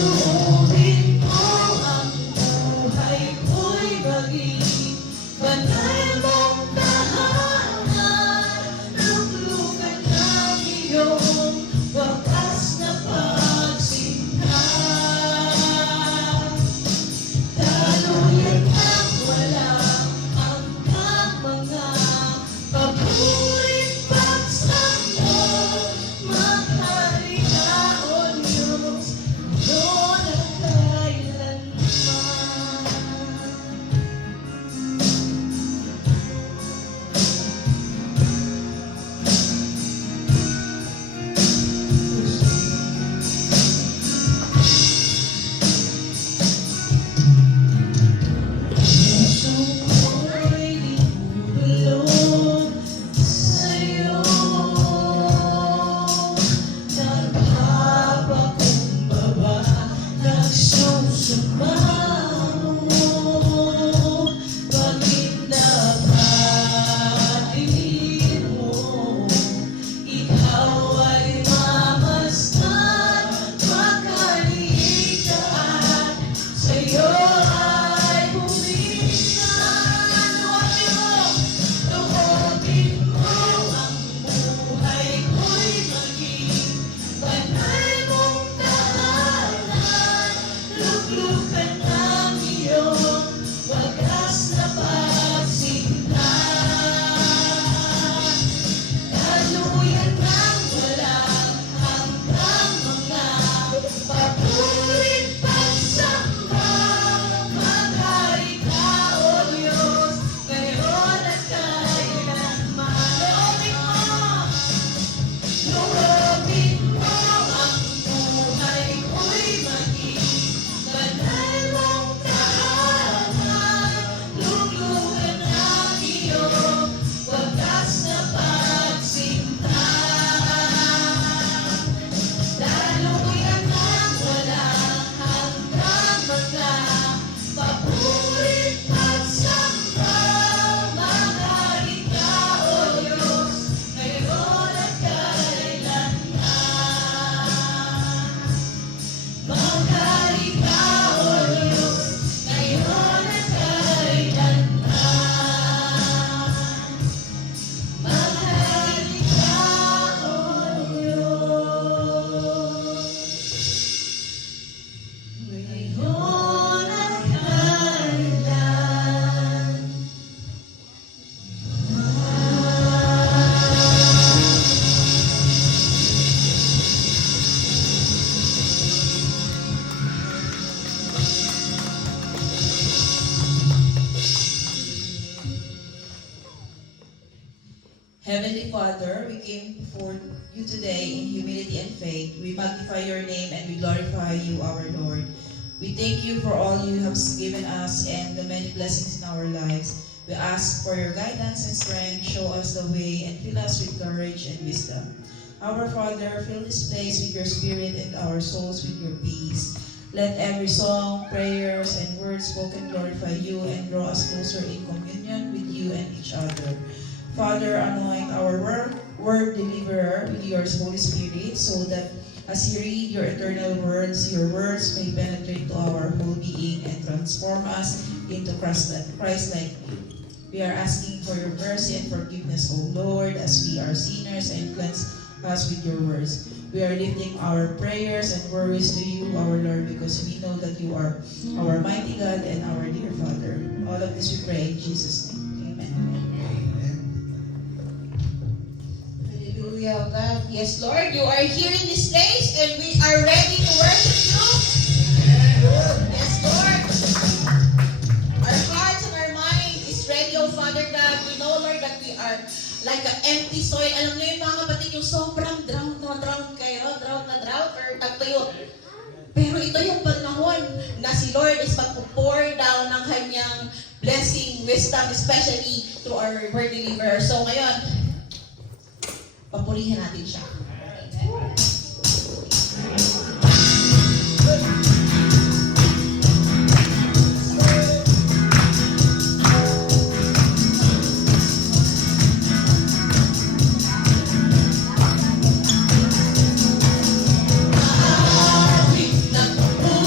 Tuunin mo ang buhay ko'y maging banal mong tahanan. Luglugan ng iyong wakas na pagsinta. Daluyan ang walang hanggang mga paburing pagsamo. Maghari ka, O Diyos, noon at kailanman. Puso ko'y ibubulong sa'yo. Nagpapakumbaba, nagsusumamo. Bakit napatingin mo? Ikaw ay mamasdan, magkaliit ka at sa'yo ay humingan. Tuunin mo ang buhay ko'y maging banal mong tahanan. Luglugan ng iyong wagas na pagsinta. Daluyan ng walang hanggang mga paburing pagsamba. Maghari ka, O Diyos, ngayon at kailanman. Tuunin mo ang buhay ko'y maging banal mong tahanan. Luglugan ng iyong wagas na pagsinta. Daluyan ng walang hanggang mga paburing pagsamba. Maghari ka, O Diyos, ngayon at kailanman. Maghari ka, O Diyos, ngayon at kailanman. Maghari ka, O Diyos, ngayon at kailanman. Heavenly Father, we came before you today in humility and faith. We magnify your name and we glorify you, our Lord. We thank you for all you have given us and the many blessings in our lives. We ask for your guidance and strength. Show us the way and fill us with courage and wisdom. Our Father, fill this place with your spirit and our souls with your peace. Let every song, prayers, and words spoken glorify you and draw us closer in communion with you and each other. Father, anoint our word deliverer with your Holy Spirit so that as we read your eternal words, your words may penetrate to our whole being and transform us into Christ-like you. We are asking for your mercy and forgiveness, O Lord, as we are sinners, and cleanse us with your words. We are lifting our prayers and worries to you, our Lord, because we know that you are our mighty God and our dear Father. All of this we pray in Jesus' name. Hallelujah, God. Yes, Lord, you are here in this place and we are ready to worship you. Yes, Lord. Our hearts and our mind is ready, oh Father God. We know, Lord, that we are like an empty soil. Alam niyo yung mga kapatid, yung sobrang drought kayo, drought or tagtuyot. Pero ito yung panahon na si Lord is mag-pour down ng kanyang blessing, wisdom, especially through our word deliverer. So ngayon, papurihin natin siya. Nagpupuno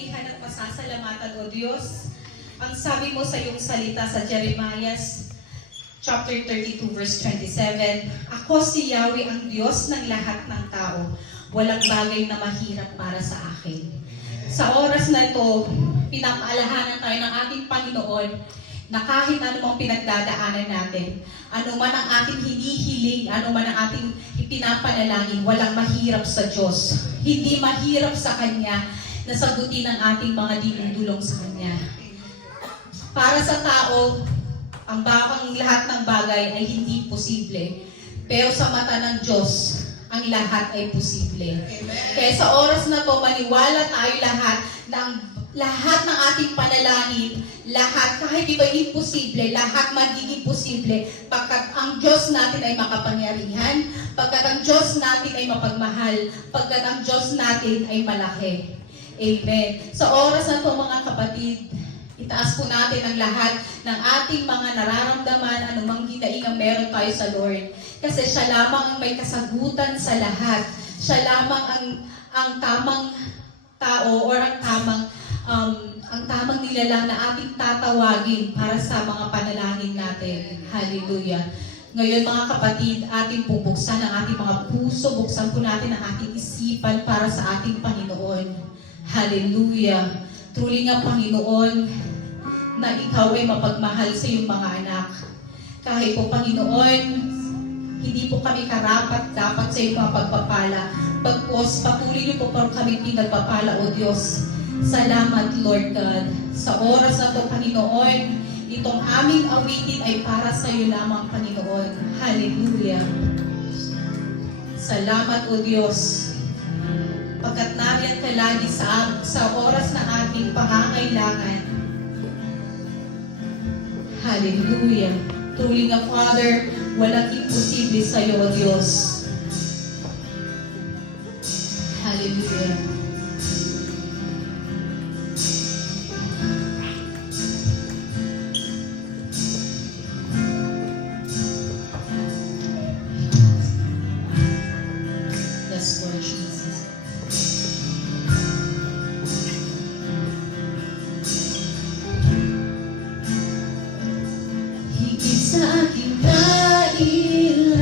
papupurihan at pasasalamatan, O Diyos. Ang sabi mo sa iyong salita sa Jeremiah chapter 32 verse 27, ako si Yahweh ang Diyos ng lahat ng tao. Walang bagay na mahirap para sa akin. Sa oras na ito, pinapaalahanan tayo ng ating Panginoon na kahit anumang pinagdadaanan natin, anuman ang ating hinihiling, anuman ang ating ipinapanalangin, walang mahirap sa Diyos. Hindi mahirap sa Kanya na sagutin ang ating mga dinudulong sa Kanya. Para sa tao, ang lahat ng bagay ay hindi posible. Pero sa mata ng Diyos, ang lahat ay posible. Kaya sa oras na to, maniwala tayo lahat ng lahat ng ating panalangin, lahat, kahit ito imposible, lahat magiging posible pagkat ang Diyos natin ay makapangyarihan, pagkat ang Diyos natin ay mapagmahal, pagkat ang Diyos natin ay malaki. Amen. Sa oras na to, mga kapatid, itaas po natin ang lahat ng ating mga nararamdaman, anumang hinaingang meron tayo sa Lord. Kasi siya lamang ang may kasagutan sa lahat. Siya lamang ang tamang tao or ang tamang nilalang na ating tatawagin para sa mga panalangin natin. Hallelujah. Ngayon mga kapatid, ating bubuksan ang ating mga puso, buksan po natin ang ating isipan para sa ating Panginoon. Hallelujah. Truly nga Panginoon, na ikaw ay mapagmahal sa iyong mga anak. Kahit po Panginoon, hindi po kami karapat dapat sa iyong mga pagpapala. Pagpos, patuloy niyo po kami pinagpapala, O Diyos. Salamat, Lord God. Sa oras na ito, Panginoon, itong aming awitin ay para sa iyo lamang, Panginoon. Hallelujah. Salamat, O Diyos. Pagkat nariyan ka lagi sa oras na ating pangangailangan. Hallelujah. Truly nga, Father, walang imposible sa iyo, O Diyos. Hallelujah. Yes, Lord Jesus. Higit sa aking kailangan,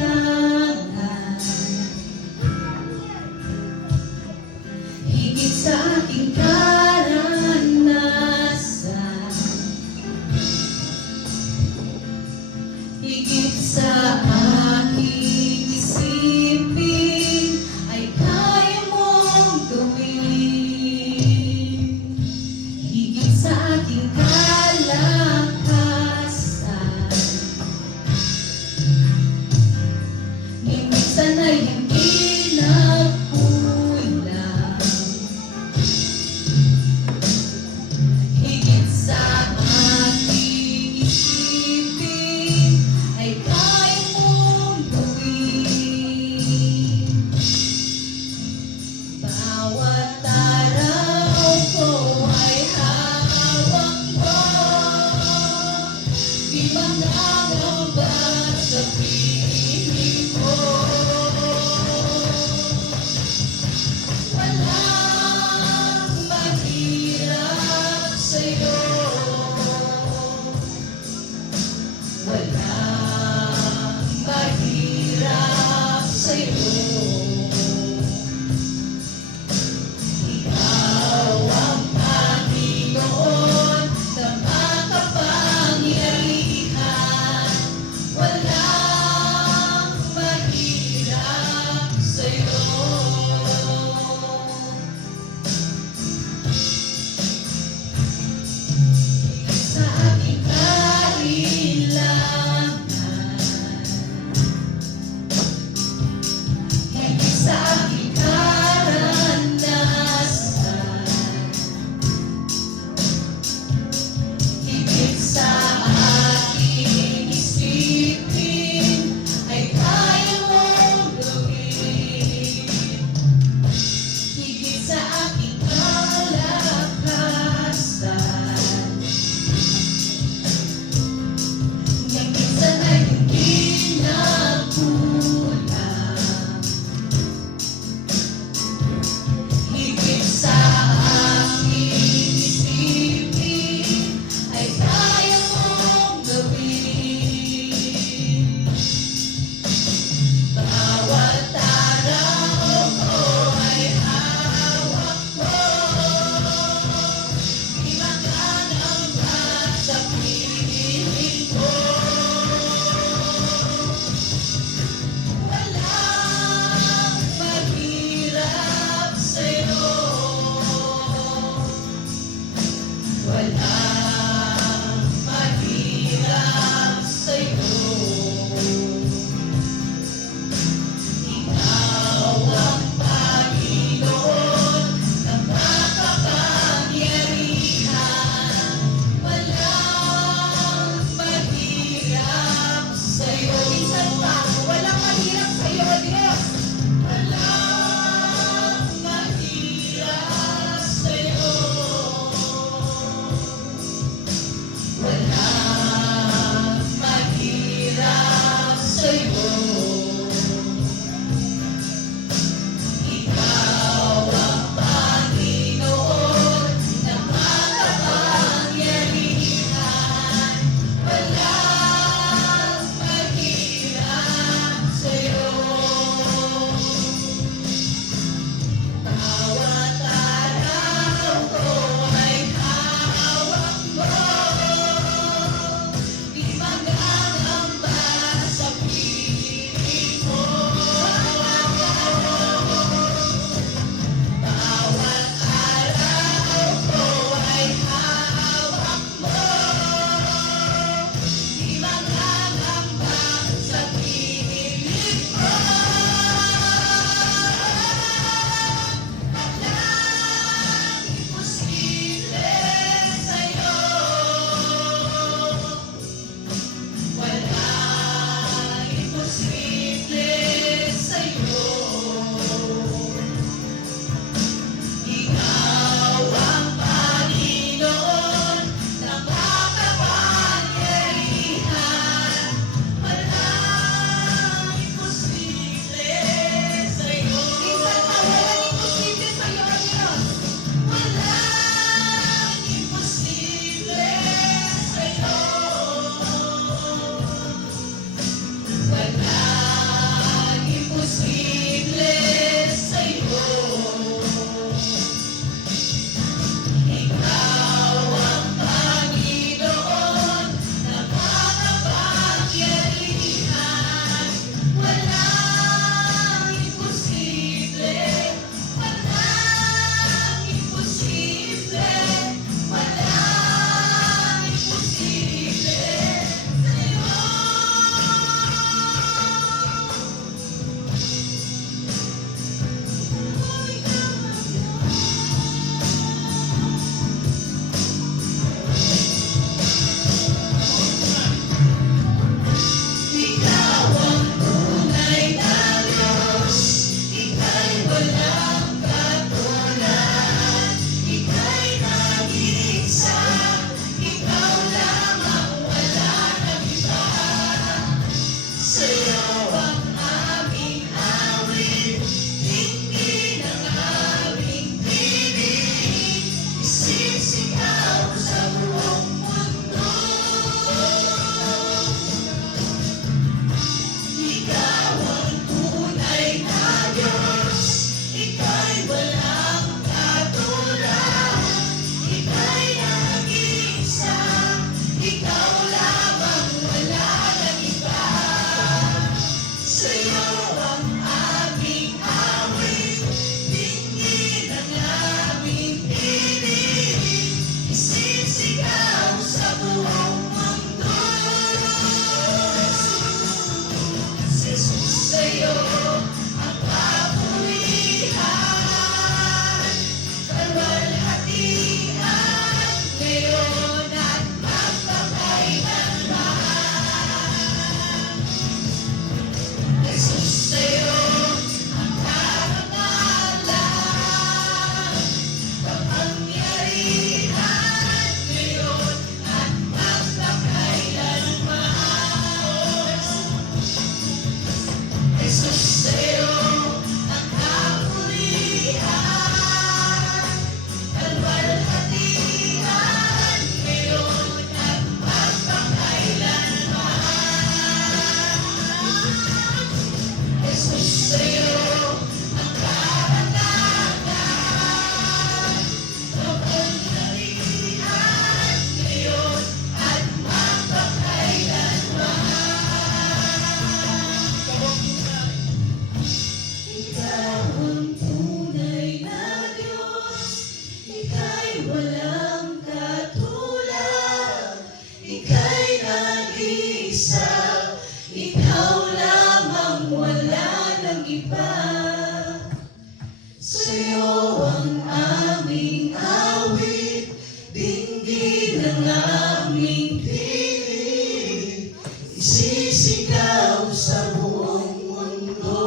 Dinggin ang aming tinig, isisigaw sa buong mundo.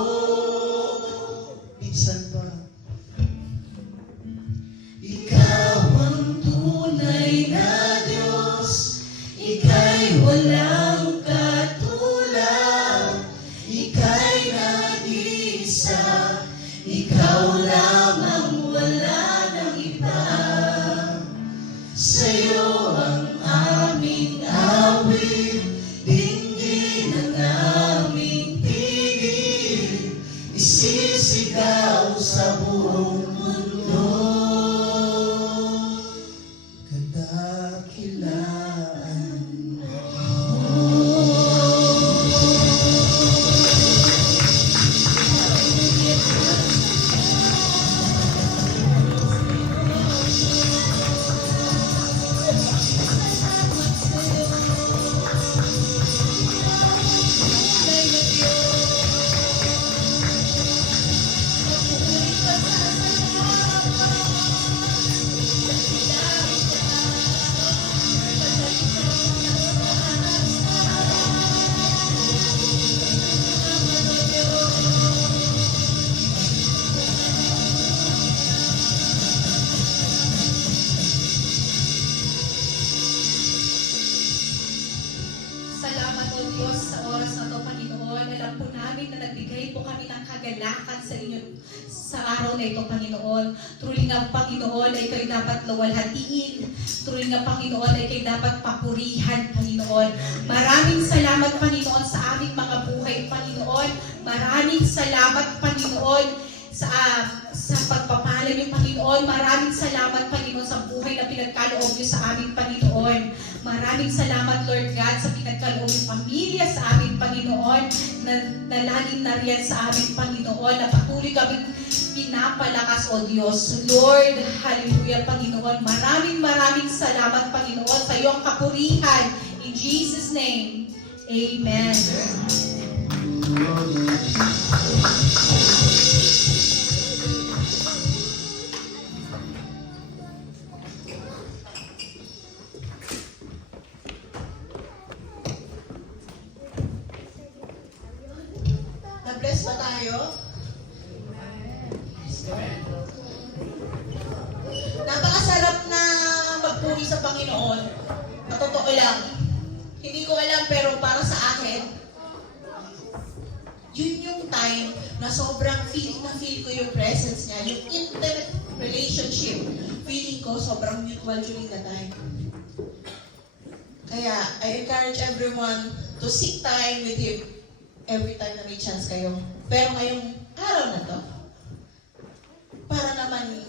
Minsan pa, ikaw ang tunay na Diyos, ika'y walang katulad, ika'y nag-iisa, ikaw lamang, wala nang iba. Sa'yo ang aming awit, dinggin ang aming tinig, isisigaw sa buong mundo. Kadakilaan Salamat o Diyos sa oras na ito, Panginoon. Alam po namin na nagbigay po kami ng kagalakan sa inyo sa araw na ito, Panginoon. Truly nga, Panginoon, ay kayo dapat lawalhatiin. Truly nga, Panginoon, ay kayo dapat papurihan, Panginoon. Maraming salamat, Panginoon, sa aming mga buhay, Panginoon. Maraming salamat, Panginoon, sa pagpapala niyo, Panginoon. Maraming salamat, Panginoon, sa buhay na pinagkaloob niyo sa aming Panginoon. Maraming salamat, Lord God, sa pinagkaloob ng pamilya sa aming Panginoon, na laging nariyan sa aming Panginoon, na patuloy kami pinapalakas, O Diyos. Lord, hallelujah, Panginoon. Maraming salamat, Panginoon, sa iyong kapurihan. In Jesus' name, Amen. Na-bless ba tayo? Napakasarap na magpuri sa Panginoon. Sa totoo lang. Hindi ko alam, pero para sa akin, yun yung time na sobrang feel ko yung presence niya, yung intimate relationship. Feeling ko sobrang mutual during the time. Kaya, I encourage everyone to seek time with Him every time na may chance kayo. Pero ngayong araw na to, para naman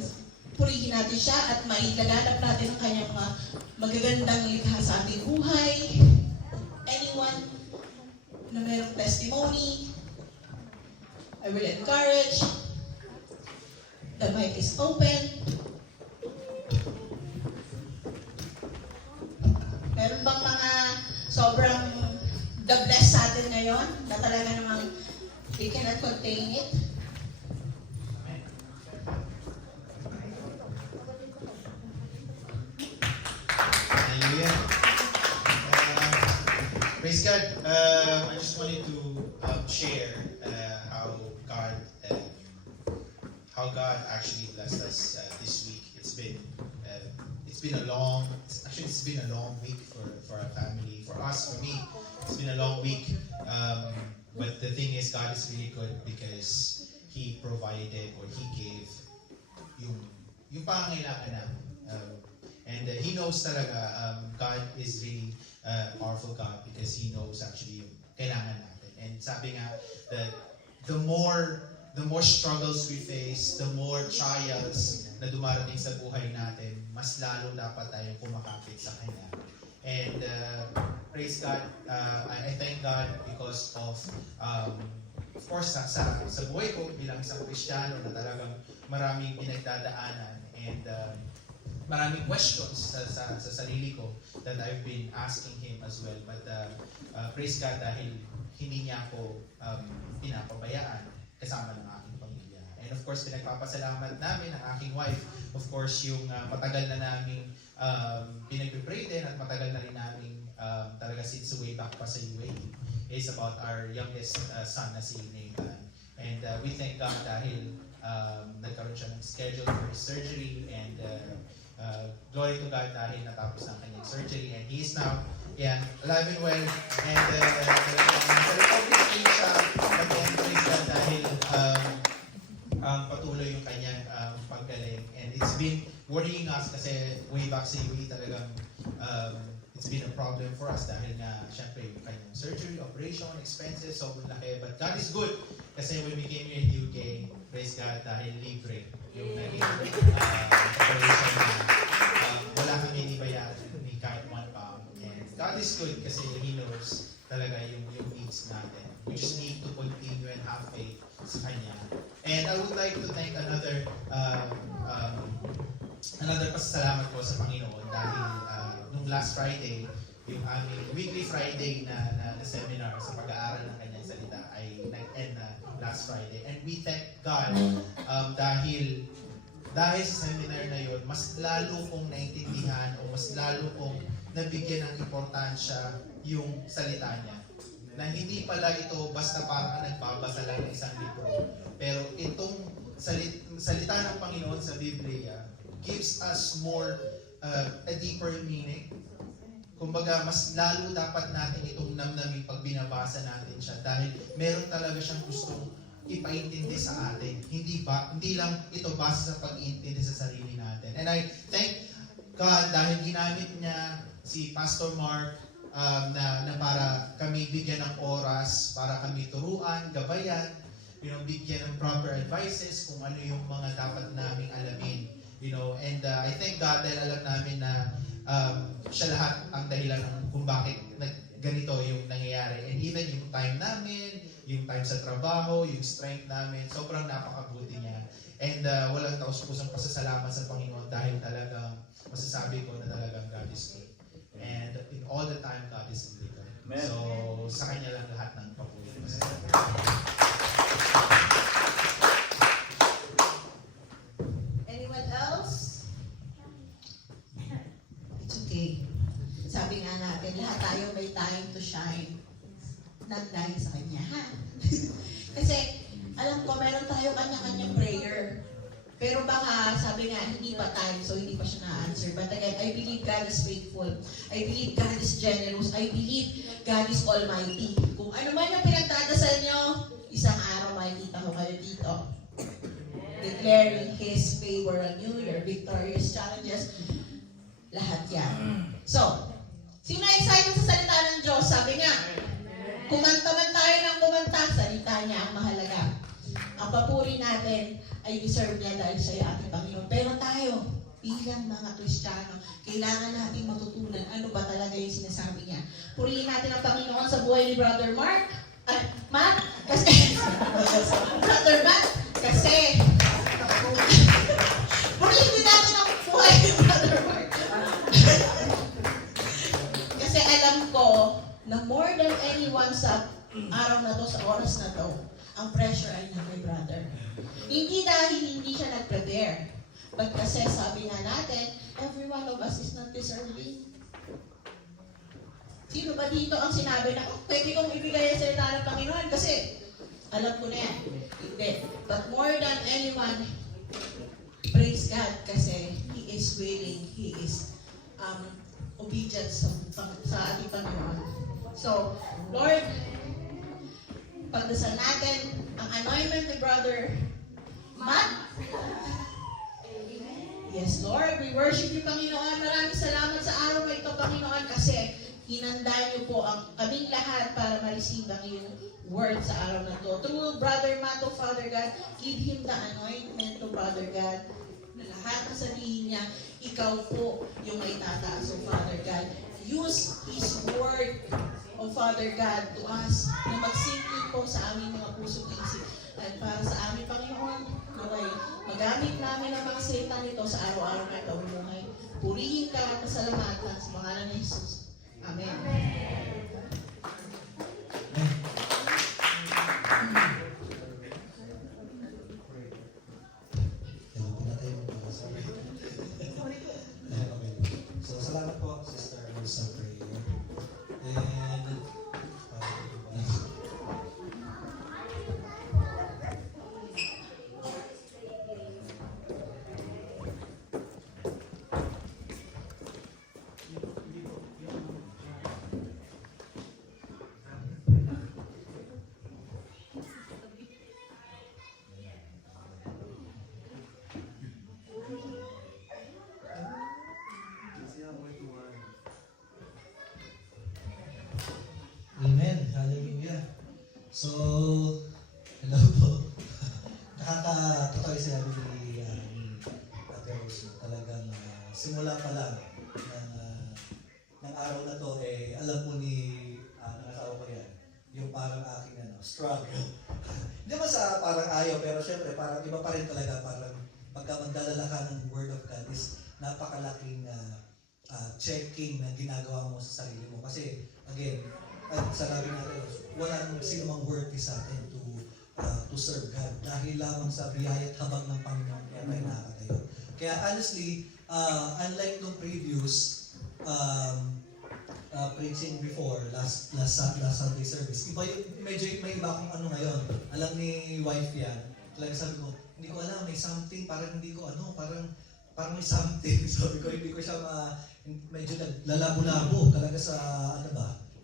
purihin natin siya at mailaganap natin ang kanyang mga magagandang likha sa ating buhay. Anyone na mayroong testimony, I will encourage. The mic is open. Meron bang mga sobrang the bless sa atin ngayon na talaga namang we cannot contain it? Hallelujah. Praise God. I just wanted to share how God actually blessed us this week. It's been a long week for our family, for us, for me. It's been a long week. But the thing is, God is really good because He provided or He gave yung pangangailangan namin. And He knows talaga, God is really powerful God because He knows actually yung kailangan natin. And sabi nga that the more struggles we face, the more trials na dumarating sa buhay natin, mas lalo dapat tayong kumakapit sa Kanya. And praise God, I thank God because of course, sa buhay ko bilang isang Kristiyano na talagang maraming pinagdadaanan and maraming questions sa sarili ko that I've been asking Him as well. But praise God dahil hindi niya ako pinapabayaan kasama ng aking pamilya. And of course, pinagpapasalamat namin ang aking wife. Of course, yung matagal na naming pinag-pray din at matagal na rin namin talaga since way back pa sa UAE is about our youngest son na si Nathan. And we thank God dahil nagkaroon siya ng schedule for his surgery and glory to God dahil natapos na ang kanyang surgery and he is now alive and well and nasa recovery stage siya but then praise God dahil patuloy yung kanyang paggaling and it's been worrying us kasi way back sa UAE talagang it's been a problem for us dahil nga syempre yung kanyang surgery, operation, expenses, sobrang laki. But God is good kasi when we came here in UK, praise God dahil libre yung naging operation na wala kang inibayaran ni kahit £1. And God is good kasi He knows talaga yung needs natin. We just need to continue and have faith sa Kanya. And I would like to thank another pasasalamat po sa Panginoon dahil nung last Friday, yung aming weekly Friday na seminar sa pag-aaral ng kanyang salita ay nag-end na last Friday. And we thank God dahil sa seminar na yun, mas lalo kong naintindihan o mas lalo kong nabigyan ng importansya yung salita niya. Na hindi pala ito basta parang nagbabasa lang ng isang libro. Pero itong salita ng Panginoon sa Biblia gives us more a deeper meaning. Kumbaga, mas lalo dapat natin itong namnamin pag binabasa natin siya dahil meron talaga siyang gustong ipaintindi sa atin. Hindi lang ito base sa pag-iintindi sa sarili natin. And I thank God dahil ginamit niya si Pastor Mark na para kami bigyan ng oras, para kami turuan, gabayan, bigyan ng proper advices kung ano yung mga dapat naming alamin. And I thank God dahil alam namin na siya lahat ang dahilan kung bakit ganito yung nangyayari. And even yung time namin, yung time sa trabaho, yung strength namin, sobrang napakabuti niya. And walang taus-pusang pasasalamat sa Panginoon dahil talagang masasabi ko na talagang God is good. And in all the time, God is good. So, sa Kanya lang lahat ng papuri. Anyone else? It's okay. Sabi nga natin, lahat tayo may time to shine. Nang dahil sa Kanya, ha? Kasi, alam ko, meron tayo kanya-kanyang prayer. Pero baka, sabi nga, hindi pa time, so hindi pa siya na-answer. But again, I believe God is faithful. I believe God is generous. I believe God is almighty. Kung ano man yung pinagdadasal nyo, isang araw makikita ko kayo dito. Declaring His favor on you, your victorious challenges, lahat yan. So, sino excited sa salita ng Diyos? Sabi nga, kumanta man tayo ng kumanta, salita niya ang mahalaga. Ang papuri natin ay deserve niya dahil siya ating Panginoon. Pero tayo, bilang mga Kristiyano, kailangan natin matutunan ano ba talaga yung sinasabi niya. Purihin natin ang Panginoon sa buhay ni Brother Matt, kasi, Brother Matt, kasi, purihin natin ang buhay ni Brother Mark. Kasi alam ko, na more than anyone sa araw na to, sa oras na to, ang pressure ay na kay brother. Hindi dahil hindi siya nag-prepare, but kasi sabi nga natin, every one of us is not deserving. Sino ba dito ang sinabi na, pwede kong ibigay ang salita ng Panginoon kasi alam ko na yan. Hindi. But more than anyone, praise God kasi He is willing, He is obedient sa ating Panginoon. So, Lord, pagdasal natin ang anointment ni Brother Matt. Yes, Lord, we worship you, Panginoon. Maraming salamat sa araw na ito, Panginoon, kasi hinanda niyo po ang kaming lahat para ma-receive ang iyong word sa araw na ito. Through Brother Matt, oh Father God, give him the anointment, oh Father God, na lahat ng sabihin niya, ikaw po yung may tataas, oh Father God. Use His word, oh Father God, to us na magsingin po sa aming mga puso at isip. At para sa aming Panginoon, naway magamit namin ang mga salita nito sa araw-araw na ito buhay. Purihin ka at pasalamatan sa pangalan ni Jesus. Amen. Sister Rosa prayer. And, Amen. Hallelujah. So, hello po. Nakakatawa yung sinabi ni Ate Rose. Talagang simula pa lang ng araw na to, alam mo ni ng asawa ko yan, yung parang aking struggle. Hindi ba sa parang ayaw, pero syempre parang iba pa rin talaga, parang pagka magdadala ka ng Word of God is napakalaking checking na ginagawa mo sa sarili mo. Kasi, again, at sabi natin, walang sino mang worthy sa atin to serve God dahil lamang sa biyaya at habag ng Panginoon kaya tayo nakakatayo. Kaya honestly, unlike nung previous preaching before, last Sunday service, iba medyo may iba akong ngayon. Alam ni wife yan, talaga sabi ko, hindi ko alam, may something, parang hindi ko parang may something. Sabi ko, hindi ko siya medyo naglalabo-labo talaga sa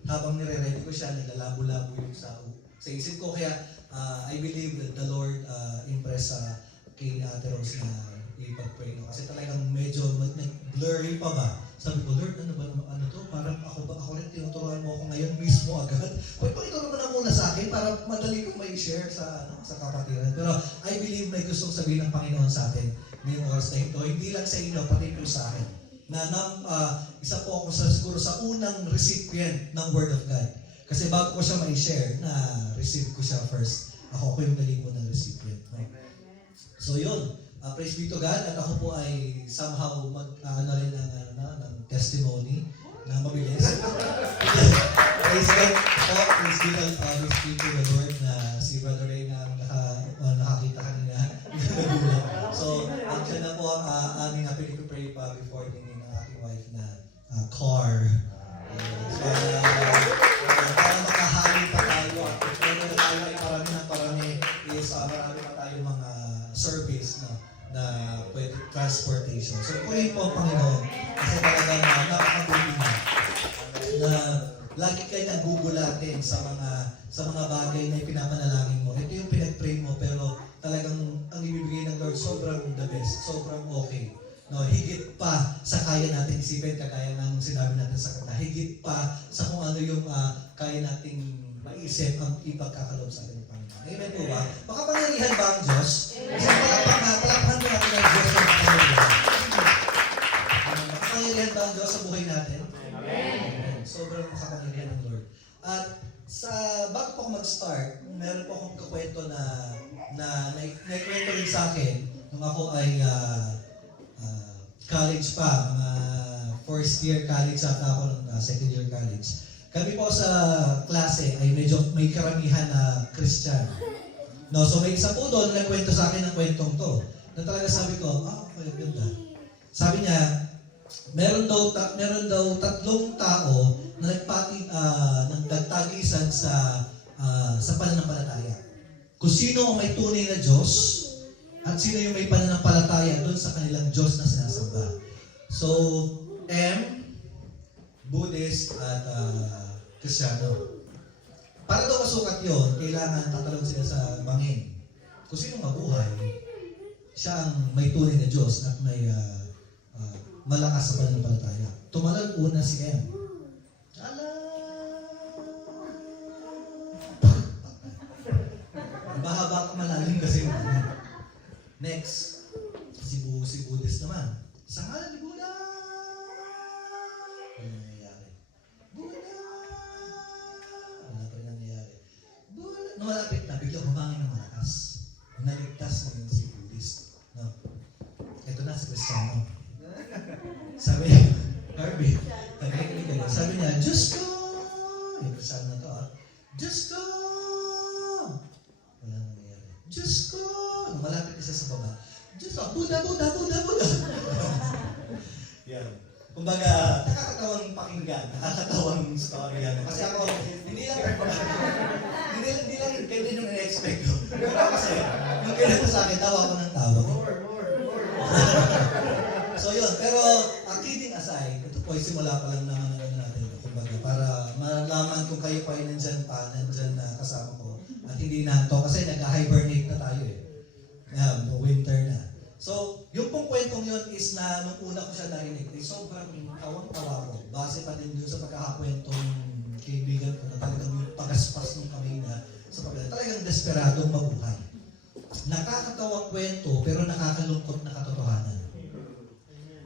habang nire-ready ko siya, naglalabo-labo yung sa isip ko. Kaya I believe that the Lord impress kay Ate Rose na ipag-pray. No? Kasi talagang medyo blurry pa ba? Sabi ko, Lord, ano to? Parang ako rin tinuturuan mo ako ngayon mismo agad. Pwede pa ito naman muna sa akin para madali kong may share sa kapatiran. Pero I believe may gustong sabihin ng Panginoon sa atin ngayong oras na ito. Hindi lang sa inyo, pati po sa akin. Isa po ako siguro sa unang recipient ng Word of God. Kasi bago ko siya ma-share, na-receive ko siya first. Ako yung nalipo ng recipient. No? So yun, praise be to God. At ako po ay somehow rin ng testimony na mabilis. Praise God. Praise be to the Lord na si Brother Ray na nakakita kanina. So, actually na po ang aming ability to pray pa before din ng aking wife na car. Para makahali pa tayo at kung tayo ay parami is marami pa tayo mga service na pwede transportation. So, pray po Panginoon kasi talagang napakabuti na lagi kayo nagugulatin sa mga bagay na ipinapanalangin mo. Ito yung pinag-pray mo pero talagang ang ibibigay ng Lord sobrang the best, sobrang okay. No, higit pa sa kaya natin isipin, kagaya nga nung sinabi natin sa kanta, higit pa sa kung ano yung kaya nating maisip ang ipagkakaloob sa ating Panginoon. Amen po ba? Makapangyarihan ba ang Diyos? Kasi palakpakan natin ang Diyos ng Panginoon. Makapangyarihan ba ang Diyos sa buhay natin? Amen. Sobrang makapangyarihan ng Lord. At bago po ako mag-start, meron po akong kakwento na naikwento rin sa akin nung ako ay college pa, mga first year college at ako ng second year college. Kami po sa klase ay medyo may karamihan na Christian. No, so may isa po doon na nagkwento sa akin ng kwentong to. Na talaga sabi ko, okay, ganda. Sabi niya, meron daw 3 tao na nagtagisan sa pananampalataya. Kung sino ang may tunay na Diyos at sino yung may pananampalataya doon sa kanilang Diyos na sinasamba. So, Buddhist at Kristiyano. Para daw masukat yun, kailangan tatalon sila sa bangin. Kung sino mabuhay, siya ang may tunay na Diyos at may malakas sa pananampalataya. Tumalon una si M. Mahaba ka malalim kasi next, si Buddhist naman. Sa ngalan ni Buddha! Ano nangyayari? Buddha! Wala pa rin nangyayari. Buddha! Malapit na, biglang humangin ng malakas. Naligtas na yun si Buddhist. No? Ito na si Kristiyano. Sabi niya, Harvey, sabi niya, Diyos ko! Yung Kristiyano na to, Diyos ko! Wala nangyayari. Diyos ko! Malapit isa sa baba. Diyos ko, Buddha! Yan. Kumbaga, nakakatawang pakinggan, nakakatawang story yan. Kasi ako, hindi lang ganyan yung in-expect ko. Pero kasi, yung ganyan sa akin, tawa ko ng tawa. So yun, pero kidding aside, ito po ay simula pa lang naman ng ano natin. Kumbaga, para malaman kung kayo pa ay nandyan na kasama ko. At hindi nanto, kasi nag-hibernate na tayo eh. Winter na. So, yung pong kwentong yun is na nung una ko siya narinig, eh, sobrang tawang-tawa ko. Base pa din dun sa pagkakakwentong kaibigan ko na talagang yung pagaspas ng kamay na sa pagkakakwento. Talagang desperadong mabuhay. Nakakatawang kwento pero nakakalungkot na katotohanan.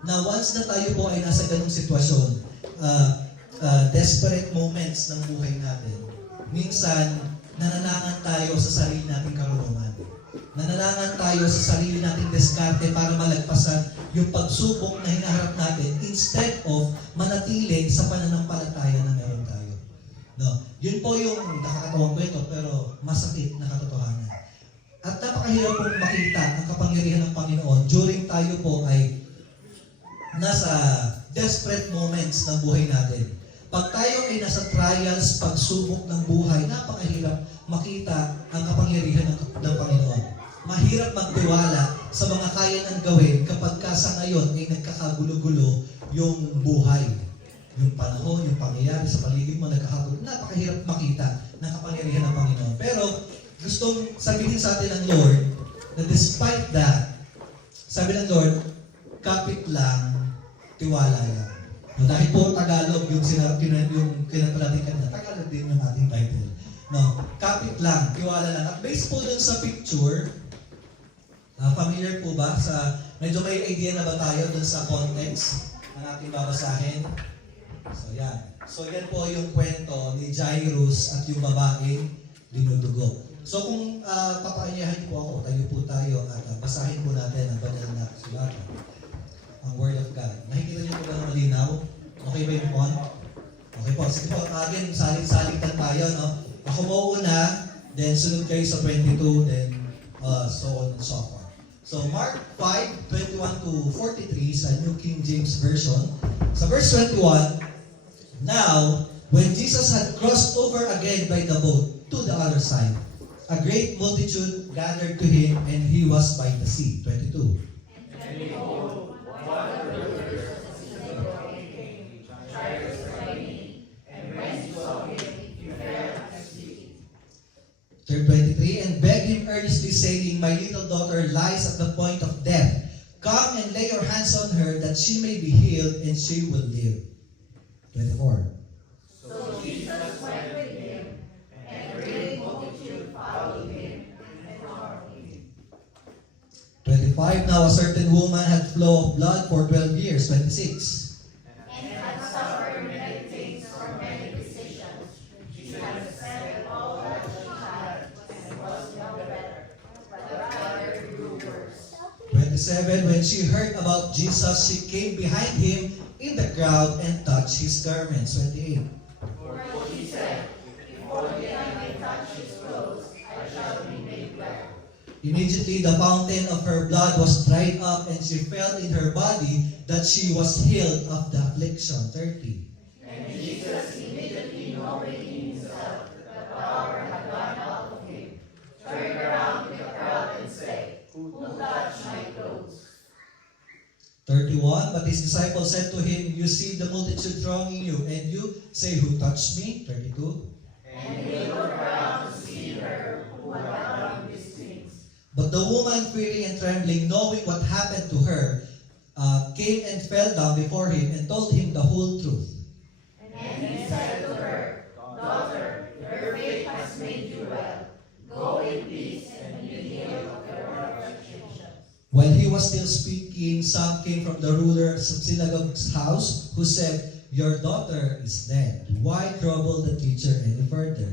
Na once na tayo po ay nasa ganung sitwasyon, desperate moments ng buhay natin, minsan nananangan tayo sa sarili nating karunungan. Nananangan tayo sa sarili nating diskarte para malagpasan yung pagsubok na hinaharap natin instead of manatili sa pananampalataya na meron tayo. No? Yun po yung nakakatawang kwento pero masakit na katotohanan. At napakahirap pong makita ang kapangyarihan ng Panginoon during tayo po ay nasa desperate moments ng buhay natin. Pag tayo ay nasa trials, pagsubok ng buhay, napakahirap makita ang kapangyarihan ng Panginoon. Mahirap magtiwala sa mga kaya nang gawin kapag sa ngayon ay nagkakagulo-gulo yung buhay. Yung panahon, yung pangyayari sa paligid mo, nagkakagulo. Napakahirap makita ng kapangyarihan ng Panginoon. Pero gustong sabihin sa atin ng Lord na despite that, sabi ng Lord, kapit lang, tiwala lang. No, dahil po Tagalog yung kinanta natin kanina, Tagalog din yung ating title. No, kapit lang, tiwala lang. At based po dun sa picture, familiar po ba sa, medyo may idea na ba tayo dun sa context na ating babasahin? So yan. So yan po yung kwento ni Jairus at yung babaeng dinudugo. So kung papaanyahan po ako, tayo po tayo at basahin po natin ang banal na kasulatan. Ang Word of God. Nakikita niyo po ba ng malinaw? Okay ba yung font? Okay po. Sige po, again, saling-saling tayo, no? Ako mauuna, then sunod kayo sa 22, then so on and so forth. So Mark 5:21 to 43 sa New King James Version. Sa verse 21, now, when Jesus had crossed over again by the boat to the other side, a great multitude gathered to him, and he was by the sea. 22. Verse 23, and begged him earnestly, saying, my little daughter lies at the point of death. Come and lay your hands on her, that she may be healed, and she will live. 24. So Jesus went with him, and a great multitude followed him and followed him. 25, now a certain woman had flow of blood for 12 years. 26. And had suffered many things from many physicians. She had spent all that she had, and was no better, but rather grew worse. 27, when she heard about Jesus, she came behind him in the crowd and touched his garments. 28. For she said, if only I may touch his clothes, I shall be made well. Immediately the fountain of her blood was dried up, and she felt in her body that she was healed of the affliction. 30. And Jesus, immediately knowing in himself that the power had gone out of him, turned around to the crowd and said, who touched my clothes? 31, but his disciples said to him, you see the multitude thronging you, and you say, who touched me? 32. And they looked around to see her who had done these things. But the woman, fearing and trembling, knowing what happened to her, came and fell down before him and told him the whole truth. And he said to her, daughter, your faith has made you well. Go in peace and be healed of your affliction. While he was still speaking, some came from the ruler of the synagogue's house, who said, your daughter is dead. Why trouble the teacher any further?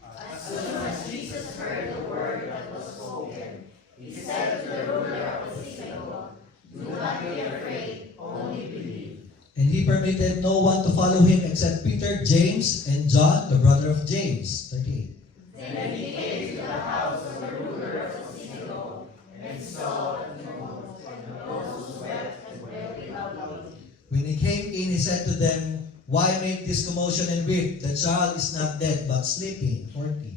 As soon as Jesus heard the word that was spoken, he said to the ruler of the synagogue, do not be afraid, only believe. And he permitted no one to follow him except Peter, James, and John, the brother of James. 38. Then he came to the house of the ruler of the synagogue, and saw the tumult and those who wept and wept loudly. When he he said to them, "Why make this commotion and weep? The child is not dead, but sleeping." 40.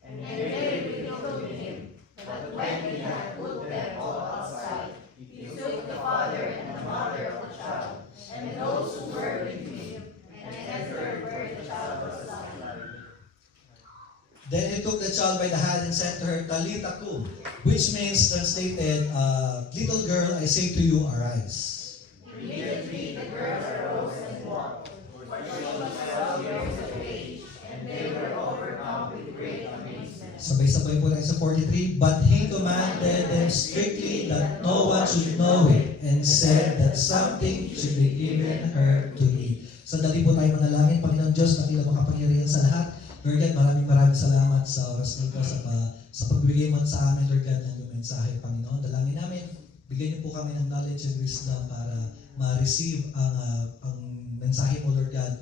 And they belonged to him. But when he had put them all outside, he took the father and the mother of the child, and those who were with him, and entered where the child was lying. Then he took the child by the hand and said to her, "Talitha kum," which means, translated, "Little girl, I say to you, arise." Immediately the girl arose and walked, for she was 12 years of age, and they were overcome with great amazement. Sabay-sabay po tayo sa 43. But he commanded them strictly that no one should know it, and said that something should be given her to eat. Sandali po tayo manalangin. Panginoon Diyos, dakilang makapangyarihan sa lahat. Lord God, maraming salamat sa oras nito sa pagbigay mo sa amin, Lord God, ng iyong mensahe, Panginoon. Dalangin namin, bigyan niyo po kami ng knowledge and wisdom para ma-receive ang mensahe mo, Lord God.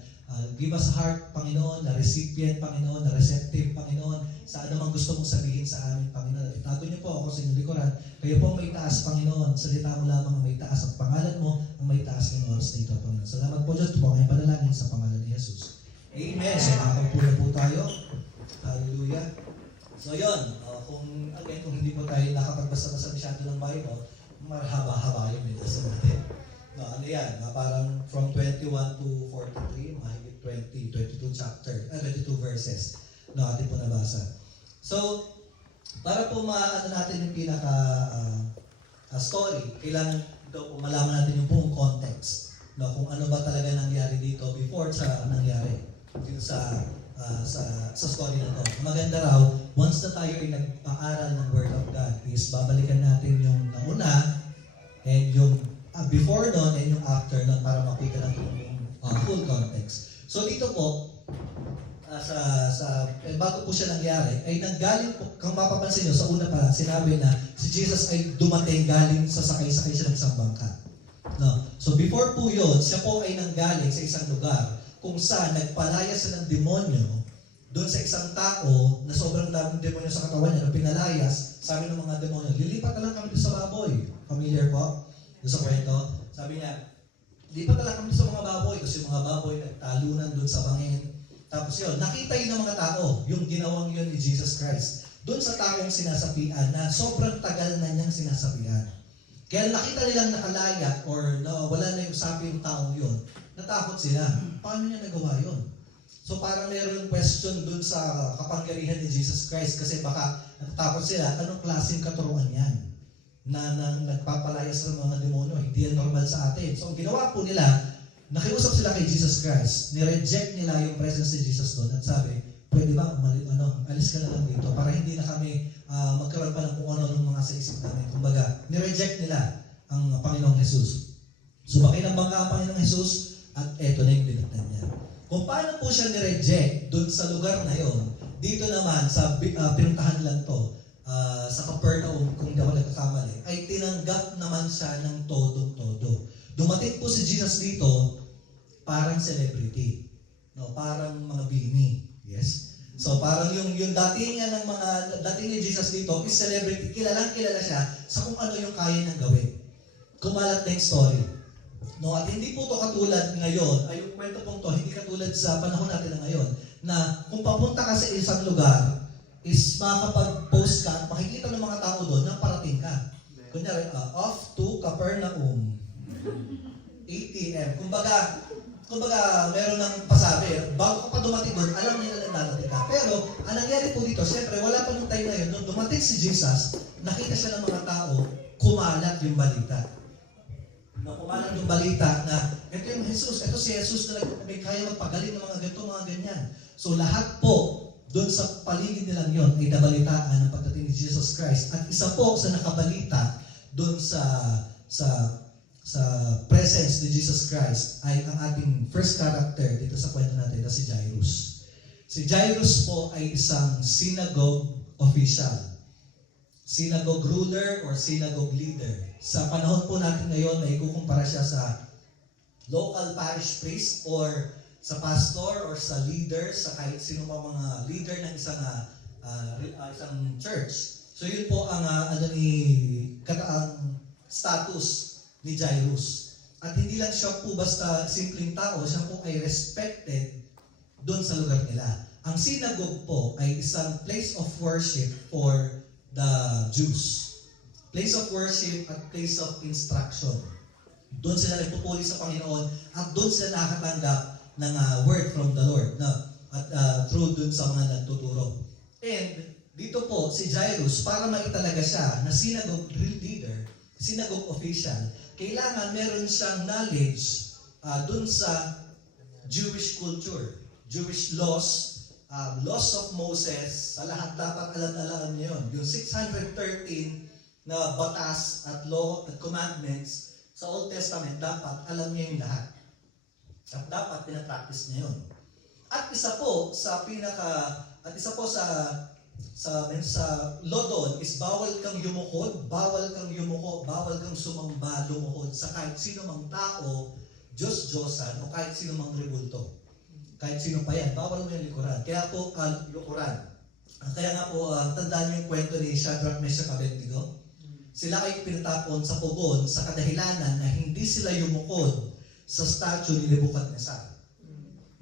Give us a heart, Panginoon, na recipient, Panginoon, na receptive, Panginoon, sa anumang gusto mong sabihin sa amin, Panginoon. Itago niyo po ako sa inyong likuran. Kayo po ang may taas, Panginoon. Salita mo lamang ang may taas. Ang pangalan mo ang may taas ng oras nito, Panginoon. Salamat po, Diyos. Ito po ang iyong panalangin sa pangalan ni Jesus. Amen. So, makakapula po tayo. Hallelujah. So, yun. Kung hindi po tayo nakapagbasa-basa masyado ng Bible, marahaba-haba yung minasa natin. No, ano yan? Parang from 21 to 43, mahigit 22 verses na atin po nabasa. So, para po maano natin yung pinaka story, kailangan daw po malaman natin yung buong context. No, kung ano ba talaga nangyari dito before sa nangyari dito sa story na to. Maganda raw, once na tayo ay nag-aaral ng Word of God, is babalikan natin yung nauna and yung before nun and yung after nun para makita natin yung full context. So dito po, bago po siya nangyari, ay nanggaling po, kung mapapansin nyo, sa una pa lang, sinabi na si Jesus ay dumating galing sa sakay-sakay siya ng isang bangka. No. So before po yun, siya po ay nanggaling sa isang lugar kung saan nagpalaya siya ng demonyo doon sa isang tao na sobrang daming demonyo sa katawan niya, na pinalayas, sabi ng mga demonyo, lilipat na lang kami doon sa baboy. Familiar po? Doon sa kwento. Sabi niya, lipat na lang kami sa mga baboy kasi yung mga baboy nagtalunan doon sa bangin. Tapos yun, nakita yun ng mga tao, yung ginawang yun ni Jesus Christ. Doon sa taong sinasapian na sobrang tagal na niyang sinasapian. Kaya nakita nilang nakalaya or wala na yung sabi yung taong yun, natakot sila. Paano niya nagawa yun? So parang meron question dun sa kapangyarihan ni Jesus Christ kasi baka natatakot sila, anong klaseng katuruan yan? Na nagpapalayas ng mga demonyo, hindi yan normal sa atin. So ang ginawa po nila, nakiusap sila kay Jesus Christ, nireject nila yung presence ni Jesus doon at sabi, pwede ba alis ka na lang dito para hindi na kami magkaroon pa ng kung ano ng mga sa isip namin. Kumbaga, nireject nila ang Panginoong Jesus. Sumakay ng bangka ang Panginoong Jesus at eto na yung binatnan niya. Kung paano po siya nireject doon sa lugar na yon, dito naman sa pinuntahan lang to, sa Capernaum, kung di ako nagkakamali, ay tinanggap naman siya ng todong-todo. Dumating po si Jesus dito, parang celebrity. No, parang mga bini. Yes? So parang yung dating ni Jesus dito is celebrity. Kilala siya sa kung ano yung kaya niyang gawin. Kumalat na yung story. No, at hindi po to katulad ngayon, ay yung kwento pong to, hindi katulad sa panahon natin na ngayon, na kung papunta ka sa isang lugar, is makakapag-post ka at makikita ng mga tao doon na parating ka. Kunyari, off to Capernaum. ATM. Kumbaga, meron ng pasabi, bago ka pa dumating doon, alam nila na dadating ka. Pero, ang nangyari po dito, siyempre, wala pa nung time na yun, nung dumating si Jesus, nakita siya ng mga tao, kumalat yung balita. Kumalat yung balita na, ito yung Jesus, ito si Jesus na may kaya magpagaling ng mga ganito, mga ganyan. So, lahat po, doon sa paligid nilang yon ay nabalitaan ng pagdating ni Jesus Christ. At isa po sa nakabalita doon sa presence ni Jesus Christ ay ang ating first character dito sa kwento natin na si Jairus. Si Jairus po ay isang synagogue official, synagogue ruler or synagogue leader. Sa panahon po natin ngayon ay kukumpara siya sa local parish priest or sa pastor or sa leader, sa kahit sino mga leader ng isang church. So yun po ang status ni Jairus. At hindi lang siya po basta simpleng tao, siya po ay respected doon sa lugar nila. Ang synagogue po ay isang place of worship for the Jews. Place of worship at place of instruction. Doon sila nagpupuli sa Panginoon at doon sila nakakatanggap ng word from the Lord at through doon sa mga nagtuturo. And dito po si Jairus, para maitalaga siya na synagogue leader, synagogue official, kailangan meron siyang knowledge doon sa Jewish culture, Jewish laws, laws of Moses, sa lahat dapat alam niyo yun. Yung 613 na batas at law at commandments sa Old Testament, dapat alam niya yung lahat. At dapat pinapractice niya yun. At isa po sa law doon is bawal kang yumukod, bawal kang yumuko, bawal kang sumamba, lumuhod sa kahit sino mang tao, Diyos-Diyosan, o kahit sino mang rebulto. Kahit sino pa yan, bawal mo yung likuran. Kaya po, likuran. Kaya nga po, tandaan niyo yung kwento ni Shadrach, Meshach, Abednego. Sila ay pinatapon sa pugon sa kadahilanan na hindi sila yumukod sa statue ni Nebuchadnezzar.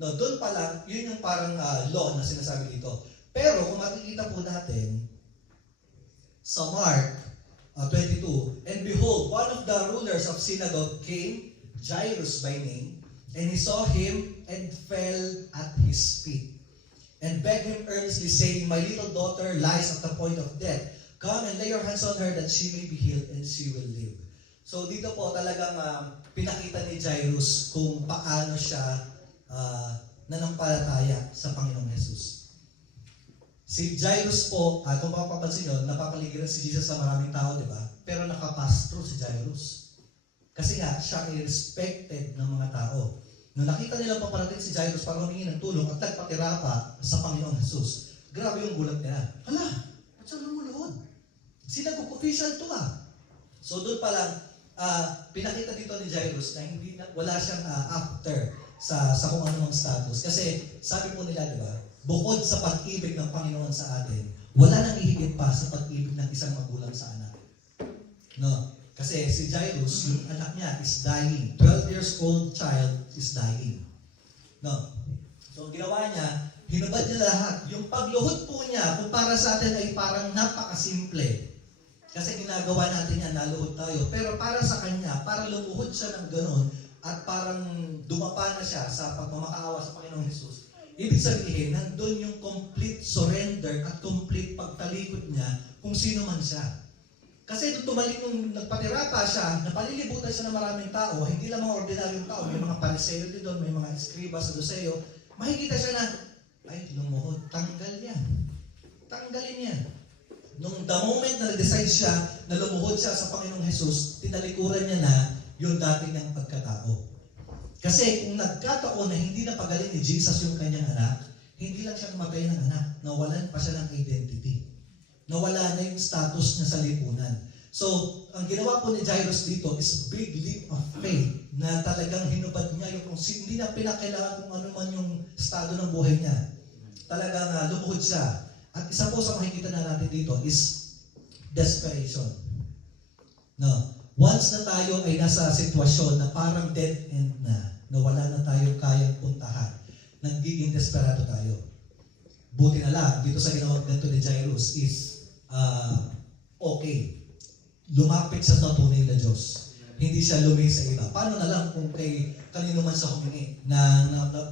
No, doon pa lang, yun yung parang law na sinasabi dito. Pero kung makikita po natin sa Mark 22, and behold, one of the rulers of synagogue came, Jairus by name, and he saw him and fell at his feet, and begged him earnestly, saying, My little daughter lies at the point of death. Come and lay your hands on her that she may be healed and she will live. So dito po talagang pinakita ni Jairus kung paano siya nanampalataya sa Panginoong Jesus. Si Jairus po, kung mapapansin nyo, napapaligiran si Jesus sa maraming tao, di ba? Pero nakapass through si Jairus. Kasi nga, siya ay respected ng mga tao. Nung nakita nila paparating si Jairus para humingi ng tulong at nagpatira pa sa Panginoong Jesus, grabe yung gulat nila. Hala, ba't siya lumuluhod? Synagogue official to . So doon pa lang, pinakita dito ni Jairus na wala siyang after sa kung anong status. Kasi sabi po nila, di ba, bukod sa pag-ibig ng Panginoon sa atin, wala nang ihigit pa sa pag-ibig ng isang magulang sa anak. No? Kasi si Jairus, yung anak niya is dying. 12 years old child is dying. No? So ginawa niya, hinubad niya lahat. Yung pagluhod po niya, kung para sa atin ay parang napakasimple. Kasi ginagawa natin yan, naluhod tayo. Pero para sa kanya, para lumuhod siya ng ganon, at parang dumapa na siya sa pagmamakaawa sa Panginoong Jesus. Ibig sabihin, nandun yung complete surrender at complete pagtalikod niya kung sino man siya. Kasi nung nung nagpatira pa siya, napalilibutan siya ng maraming tao, hindi lang mga ordinaryong tao, may mga pariseo din doon, may mga eskriba, saduseo, makikita siya na, ay, lumuhod, tanggal yan. Tanggalin yan. Nung the moment na nag-decide siya na lumuhod siya sa Panginoong Jesus, tinalikuran niya na yung dati niyang pagkatao. Kasi kung nagkataon na hindi na pagaling ni Jesus yung kanyang anak, hindi lang siya namatay ng anak, nawalan pa siya ng identity. Nawala na yung status niya sa lipunan. So, ang ginawa po ni Jairus dito is big leap of faith na talagang hinubad niya yung kung hindi na pinakailangan kung ano man yung estado ng buhay niya. Talagang lumuhod siya. At isa po sa makikita na natin dito is desperation. No. Once na tayo ay nasa sitwasyon na parang dead end na wala na tayong kayang puntahan, nagiging desperado tayo. Buti na lang, dito sa ginawang ganito ni Jairus is okay. Lumapit siya sa tunay na Diyos. Hindi siya lumihis sa iba. Paano na lang kung kanino man siya humingi na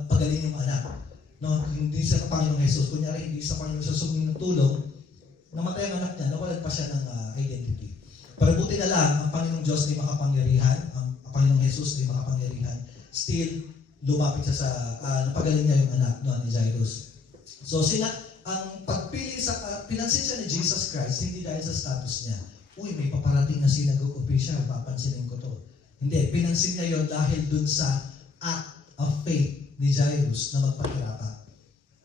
pagaling yung anak? No, hindi siya sa Panginoong Jesus. Kunyari, hindi sa Panginoon siya sumingi ng tulong, namatay ang anak niya, nawalan pa siya ng identity. Pero buti na lang, ang Panginoong Diyos ay makapangyarihan, ang Panginoong Jesus ay makapangyarihan. Still, lumapit siya sa, napagaling niya yung anak ni Jairus. So, ang pagpili pinansin siya ni Jesus Christ, hindi dahil sa status niya. Uy, may paparating na synagogue official, papansinin ko to. Hindi, pinansin niya yon dahil dun sa act of faith ni Jairus na magpahirapan.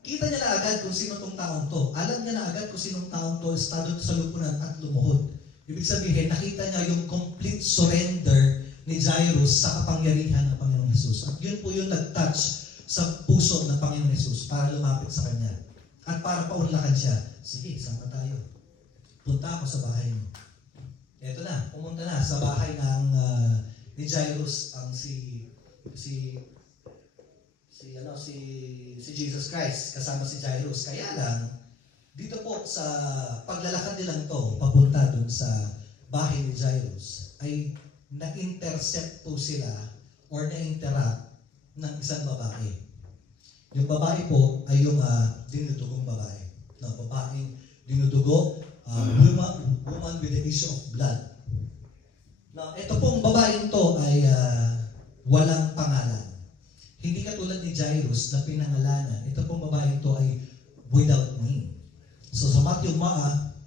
Kita niya na agad kung sino tong taong to. Alam niya na agad kung sinong taong to, estado sa lupunan at lumuhod. Ibig sabihin, nakita niya yung complete surrender ni Jairus sa kapangyarihan ng Panginoong Jesus. At yun po yung nag-touch sa puso ng Panginoong Jesus para lumapit sa Kanya. At para paunlakan siya. Sige, saan pa tayo? Punta ako sa bahay mo. Eto na, pumunta na sa bahay ni Jairus ang si Jesus Christ kasama si Jairus. Kaya lang, dito po sa paglalakad nilang to, papunta dun sa bahay ni Jairus, ay na-intercept po sila or na-interact ng isang babae. Yung babae po ay yung dinudugong babae. No, babaeng dinudugo, woman with the issue of blood. Now, ito pong babaeng to ay walang pangalan. Hindi katulad ni Jairus na pinangalanan. Ito pong babaeng to ay without name. So sa Matthew,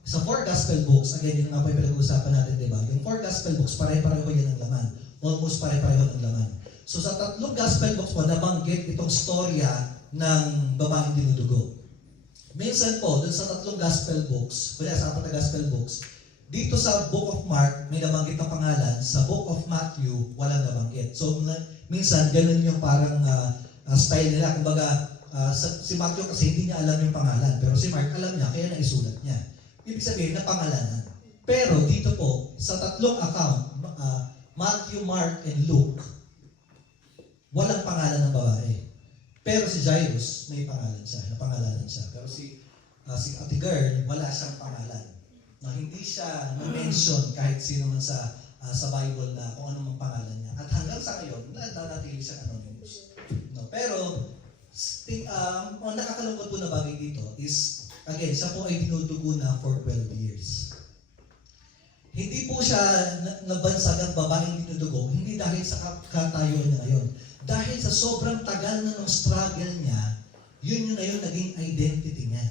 sa 4 gospel books, again, yun nga po yung pinag-uusapan natin, di ba? Yung 4 gospel books, pare-pareho yan ang laman. Almost pare-pareho ang laman. So sa 3 gospel books po, nabanggit itong storya ng babaeng dinudugo. Minsan po, dun sa 3 gospel books, kunya sa 4 na gospel books, dito sa Book of Mark, may nabanggit na pangalan. Sa Book of Matthew, walang nabanggit. So minsan, ganun yung parang style nila. Kumbaga, si Matthew kasi hindi niya alam yung pangalan. Pero si Mark alam niya, kaya naisulat niya. Ibig sabihin na pangalanan. Pero dito po, sa 3 account, Matthew, Mark, and Luke, walang pangalan ng babae. Pero si Jairus, may pangalan siya, napangalanan siya. Pero si Ate Girl, wala siyang pangalan. No, hindi siya na-mention kahit sino man sa Bible na kung ano mang pangalan niya. At hanggang sa ngayon, nanatili siyang anonymous. No, pero, ang nakakalungkot po na bagay dito is, again, siya po ay dinudugo na for 12 years. Hindi po siya nabansagang babaeng dinudugo, hindi dahil sa katayuan niya ngayon. Dahil sa sobrang tagal na ng struggle niya, yun na yun naging identity niya.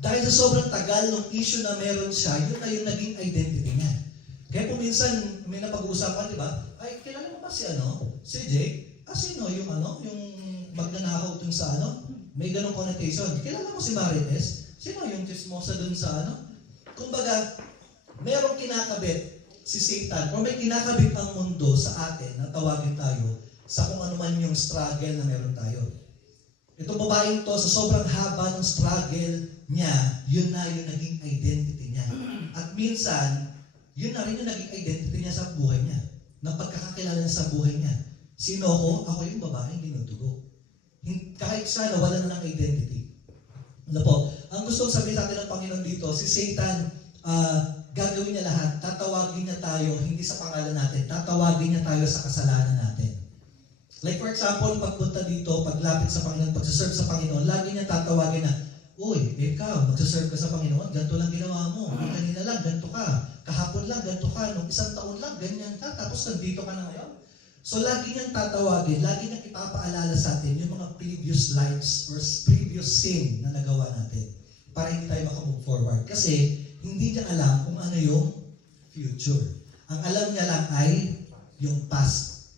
Dahil sa sobrang tagal ng issue na meron siya, yun na yung naging identity niya. Kaya po minsan, may napag-uusapan, di ba? Ay, kilala mo ba si Jake? Sino yung yung magnanakaw dun sa may ganong connotation. Kilala mo si Marites? Sino yung chismosa dun sa Kumbaga, merong kinakabit si Satan, o may kinakabit ang mundo sa atin na tawagin tayo sa kung ano man yung struggle na meron tayo. Itong babaeng to, sa sobrang haba ng struggle niya, yun na yung naging identity niya. At minsan, yun na rin yung naging identity niya sa buhay niya. Na pagkakakilala niya sa buhay niya. Sino ako? Ako yung babaeng dinudugo. Kahit siya nawala na ng identity. Ano po? Ang gustong sabihin natin ng Panginoon dito, si Satan, gagawin niya lahat. Tatawagin niya tayo, hindi sa pangalan natin. Tatawagin niya tayo sa kasalanan natin. Like for example, pagpunta dito, paglapit sa Panginoon, pagsaserve sa Panginoon, lagi niya tatawagin na, uy, ikaw, magsaserve ka sa Panginoon, ganito lang ginawa mo. Kanina lang, ganito ka. Kahapon lang, ganito ka. Nung 1 taon lang, ganyan ka. Tapos nandito ka na ngayon. So lagi niyang tatawagin, lagi niyang ipapaalala sa atin yung mga previous lives or previous sin na nagawa natin para hindi tayo makamove forward. Kasi hindi niya alam kung ano yung future. Ang alam niya lang ay yung past.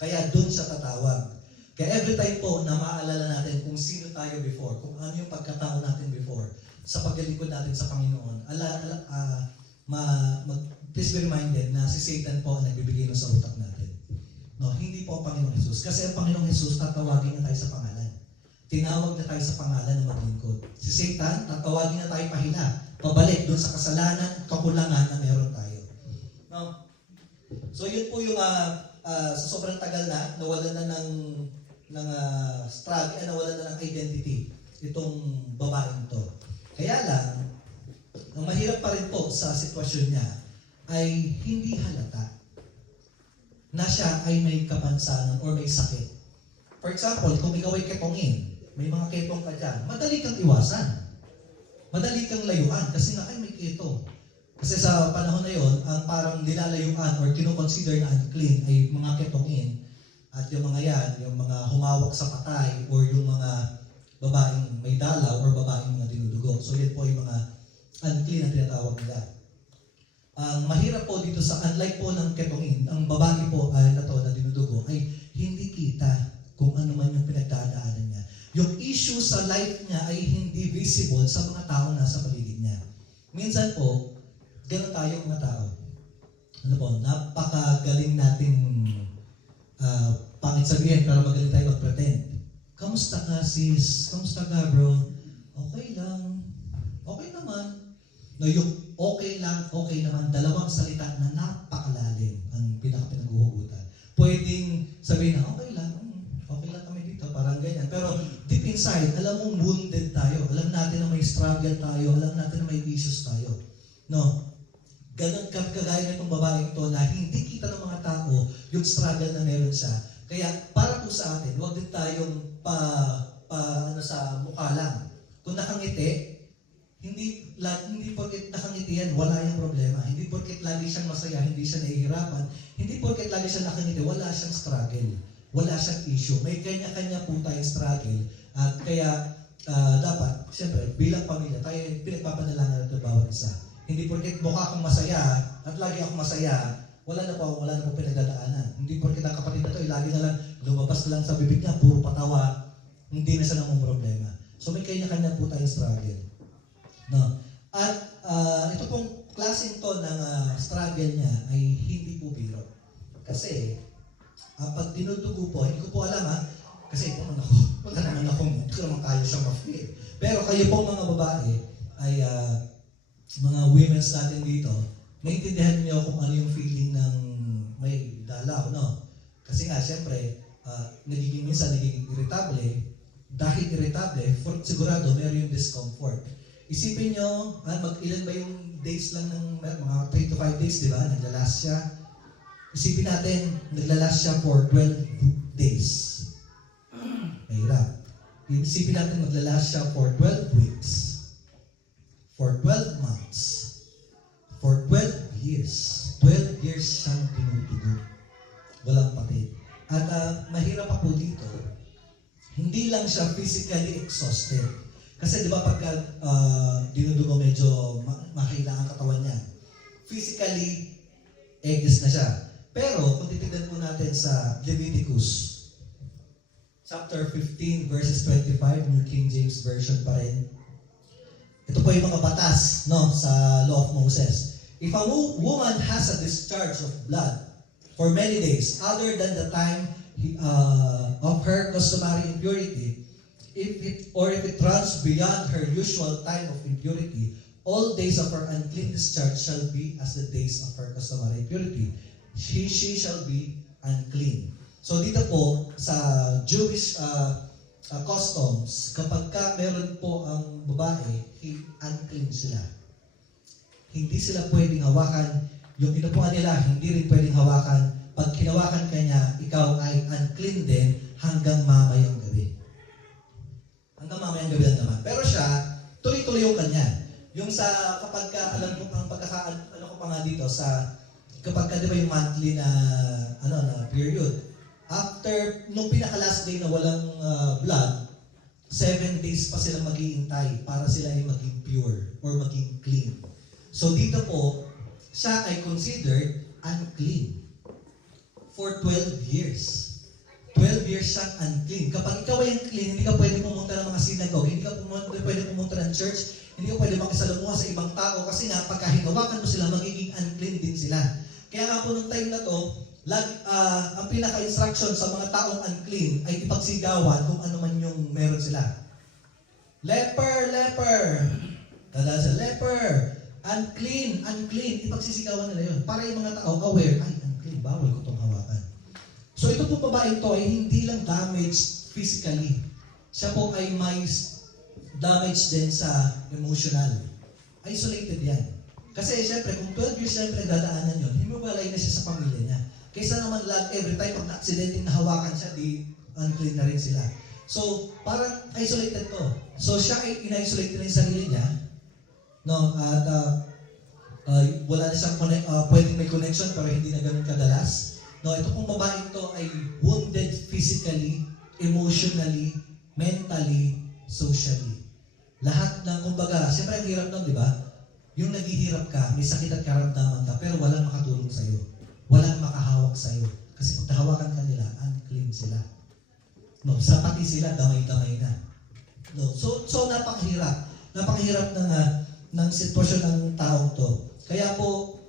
Kaya doon siya tatawag. Kaya every time po na maaalala natin kung sino tayo before, kung ano yung pagkatao natin before, sa paglilingkod natin sa Panginoon, please be reminded na si Satan po ang nagbibigay ng sa utak natin. No, hindi po ang Panginoong Jesus. Kasi ang Panginoong Jesus, tatawagin na tayo sa pangalan. Tinawag na tayo sa pangalan ng maglingkod. Si Satan, tatawagin na tayo pahila. Pabalik doon sa kasalanan at kakulangan na meron tayo. No? So yun po yung sa sobrang tagal na, nawalan na ng struggle, nawalan na ng identity itong babaeng to. Kaya lang, ang mahirap pa rin po sa sitwasyon niya ay hindi halata na siya ay may kapansanan or may sakit. For example, kung ikaw ay ketongin, may mga ketong ka dyan, madali kang iwasan. Madali kang layuan kasi nga ay may keto. Kasi sa panahon na yon, ang parang nilalayuan or kinoconsider na unclean ay mga ketongin. At yung mga yan, yung mga humawak sa patay or yung mga babaeng may dalaw or babaeng mga dinudugo. So yan po yung mga unclean na tinatawag nila. Ang mahirap po dito sa, unlike po ng ketongin, ang babae po na dinudugo ay hindi kita kung ano man yung pinagdadaanan niya. Yung issue sa life niya ay hindi visible sa mga taong nasa paligid niya. Minsan po, gano'n tayo mga tao. Ano po, napakagaling nating pangit sabihin pero magaling tayo mag-pretend. Kamusta ka sis? Kamusta ka bro? Okay lang. Okay naman. No, yung okay lang, okay naman, dalawang salita na napakalalim ang pinaka-pinaghuhugutan. parang ganyan. Pero deep inside, alam mong wounded tayo. Alam natin na may struggle tayo. Alam natin na may issues tayo. No? Ganon kagaya nitong babaeng ito na hindi kita ng mga tao yung struggle na meron siya. Kaya para po sa atin, huwag din tayong sa mukha lang. Kung nakangiti, hindi porket nakangiti yan, wala yung problema. Hindi porket lagi siyang masaya, hindi siya nahihirapan. Hindi porket lagi siya nakangiti, wala siyang struggle. Wala siyang issue. May kanya-kanya po tayong struggle. At kaya dapat, siyempre, bilang pamilya, tayo pinagpapanalangin natin bawat isa. Hindi porket mukha akong masaya at lagi akong masaya, wala na po pinagdadaanan. Hindi porket ang kapatid na to, lagi na lang lumabas na lang sa bibig niya, puro patawa, hindi na siya namang problema. So may kanya-kanya po tayong struggle. No? At ito pong klaseng to ng struggle niya ay hindi po biro. Kasi, pag dinudugo po, hindi ko po alam kasi wala naman akong kaya siyang ma-feel. Pero kayo po mga babae ay mga women's natin dito, maintindihan niyo kung ano yung feeling ng may dalaw, no? Kasi nga, siyempre, minsan nagiging irritable. Dahil irritable, sigurado meron yung discomfort. Isipin nyo, ilan ba yung days lang ng mga 3 to 5 days, di ba? Naglalast siya. Isipin natin, naglalast siya for 12 days. Mahirap. Isipin natin, maglalast siya for 12 weeks. For 12 months, for 12 years, 12 years siyang tinutugo. Walang patid. At mahirap pa po dito, hindi lang siya physically exhausted. Kasi di ba pagka dinudugo medyo mahina ang katawan niya. Physically, eggs na siya. Pero kung titignan po natin sa Leviticus, chapter 15 verses 25, New King James Version pa rin. Ito po yung mga batas sa Law of Moses. If a woman has a discharge of blood for many days, other than the time of her customary impurity, if it runs beyond her usual time of impurity, all days of her unclean discharge shall be as the days of her customary impurity. She shall be unclean. So dito po sa Jewish customs, kapag meron po ang babae, unclean sila. Hindi sila pwedeng hawakan. Yung inupuan nila, hindi rin pwedeng hawakan. Pag kinawakan ka niya, ikaw ay unclean din hanggang mamayang gabi. Hanggang mamayang gabi lang naman. Pero siya, tuloy-tuloy yung kanya. Yung sa, kapag alam ko ang ano ko pa nga dito, kapag di ba yung monthly na period, after, nung pinaka-last day na walang blood, 7 days pa sila mag-iintay para sila ay maging pure or maging clean. So dito po, siya ay considered unclean for 12 years. 12 years siyang unclean. Kapag ikaw ay unclean, hindi ka pwede pumunta ng mga synagogue, hindi ka pwede pumunta ng church, hindi ka pwede makisalamuha sa ibang tao kasi nga pagka hinawakan mo sila, magiging unclean din sila. Kaya nga po nung time na to, ang pinaka-instruction sa mga taong unclean ay ipagsigawan kung ano man yung meron sila. Leper, leper. Dala sa leper. Unclean, unclean. Ipagsisigawan nila yun. Para yung mga tao aware, ay, unclean, bawal ko itong hawakan. So ito po babae ito ay hindi lang damaged physically. Siya po ay may damage din sa emotional. Isolated yan. Kasi siyempre, kung 12 years siyempre dadaanan yun, himiwalay na siya sa pamilya niya. Kaysa naman every time pag na-accidente nahawakan siya, di unclean na rin sila. So, parang isolated to. So, siya ay in-isolate na yung sarili niya. No? At wala na siyang pwedeng may connection pero hindi na ganun kadalas. No, ito pong babae ito ay wounded physically, emotionally, mentally, socially. Lahat ng, kumbaga, siyempre ang hirap nun, di ba? Yung naghihirap ka, may sakit at karamdaman ka, pero walang makatulong sa'yo. Walang makahawak sa'yo. Kasi pag nahawakan ka nila, unclean sila. No, sa pati sila, damay-damay na. No, so napakahirap. Napakahirap ng sitwasyon ng taong to. Kaya po,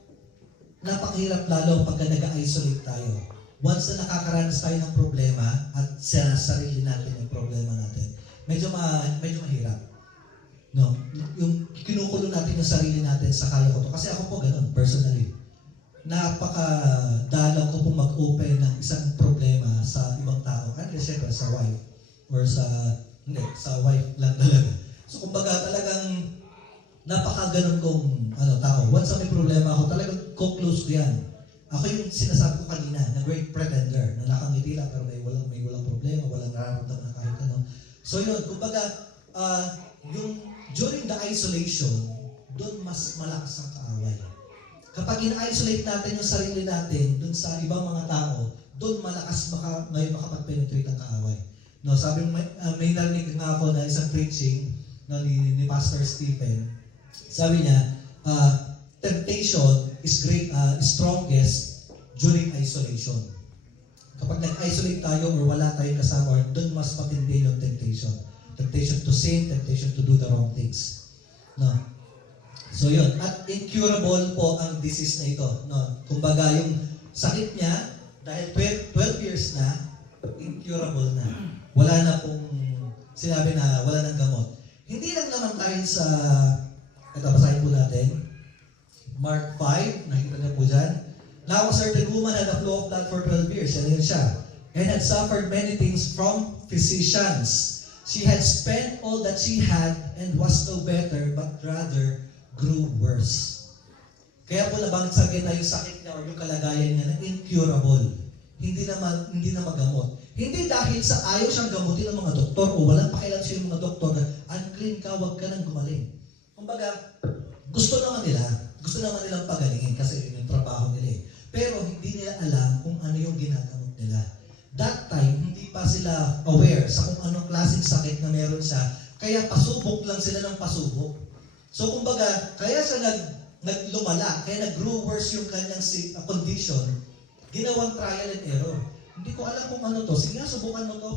napakahirap lalo pagka nag-isolate tayo. Once na nakakaranas tayo ng problema at sa sarili natin yung problema natin, medyo mahirap. No? Yung kinukulo natin yung sarili natin sa kaya ko to. Kasi ako po ganun, personally. Napakadalaw ko po mag-open ng isang problema sa ibang tao. At syempre sa wife. or sa wife lang talaga. So kumbaga talagang napakaganon kong tao. Once na may problema ako, talagang close ko yan. Ako yung sinasabi ko kanina, na great pretender, na nakangiti lang pero may walang problema, walang nararamdaman na kahit ano. So yun, kumbaga, yung during the isolation, doon mas malakas ang kaaway. Kapag in-isolate natin yung sarili natin doon sa ibang mga tao, doon malakas may makapag-penetrate ang kaaway. No, sabi may narinig nga ako na isang preaching ni Pastor Stephen. Sabi niya, temptation is strongest during isolation. Kapag nag-isolate tayo or wala tayong kasama, doon mas matindi yung temptation. Temptation to sin, temptation to do the wrong things. No. So yun, at incurable po ang disease na ito. No? Kumbaga yung sakit niya, dahil 12 years na, incurable na. Wala na pong sinabi na wala nang gamot. Hindi lang naman tayo sa, ito basahin po natin, Mark 5, nakikita niyo po dyan. Now a certain woman had a flow of blood for 12 years, and yun siya, and had suffered many things from physicians. She had spent all that she had and was no better, but rather grew worse. Kaya po nabanggit sa akin na yung sakit niya or yung kalagayan niya na incurable. Hindi na magamot. Hindi dahil sa ayaw siyang gamutin ng mga doktor o walang pakialam siya ng mga doktor na unclean ka, huwag ka nang gumaling. Kumbaga, gusto naman nilang pagalingin kasi yun yung trabaho nila eh. Pero hindi nila alam kung ano yung ginagamot nila. That time, hindi pa sila aware sa kung anong klaseng sakit na meron siya, kaya pasubok lang sila ng pasubok. So kumbaga, kaya siya naglumala, kaya nag-grew worse yung kanyang condition, ginawang trial and error. Hindi ko alam kung ano to, sige nga subukan mo to.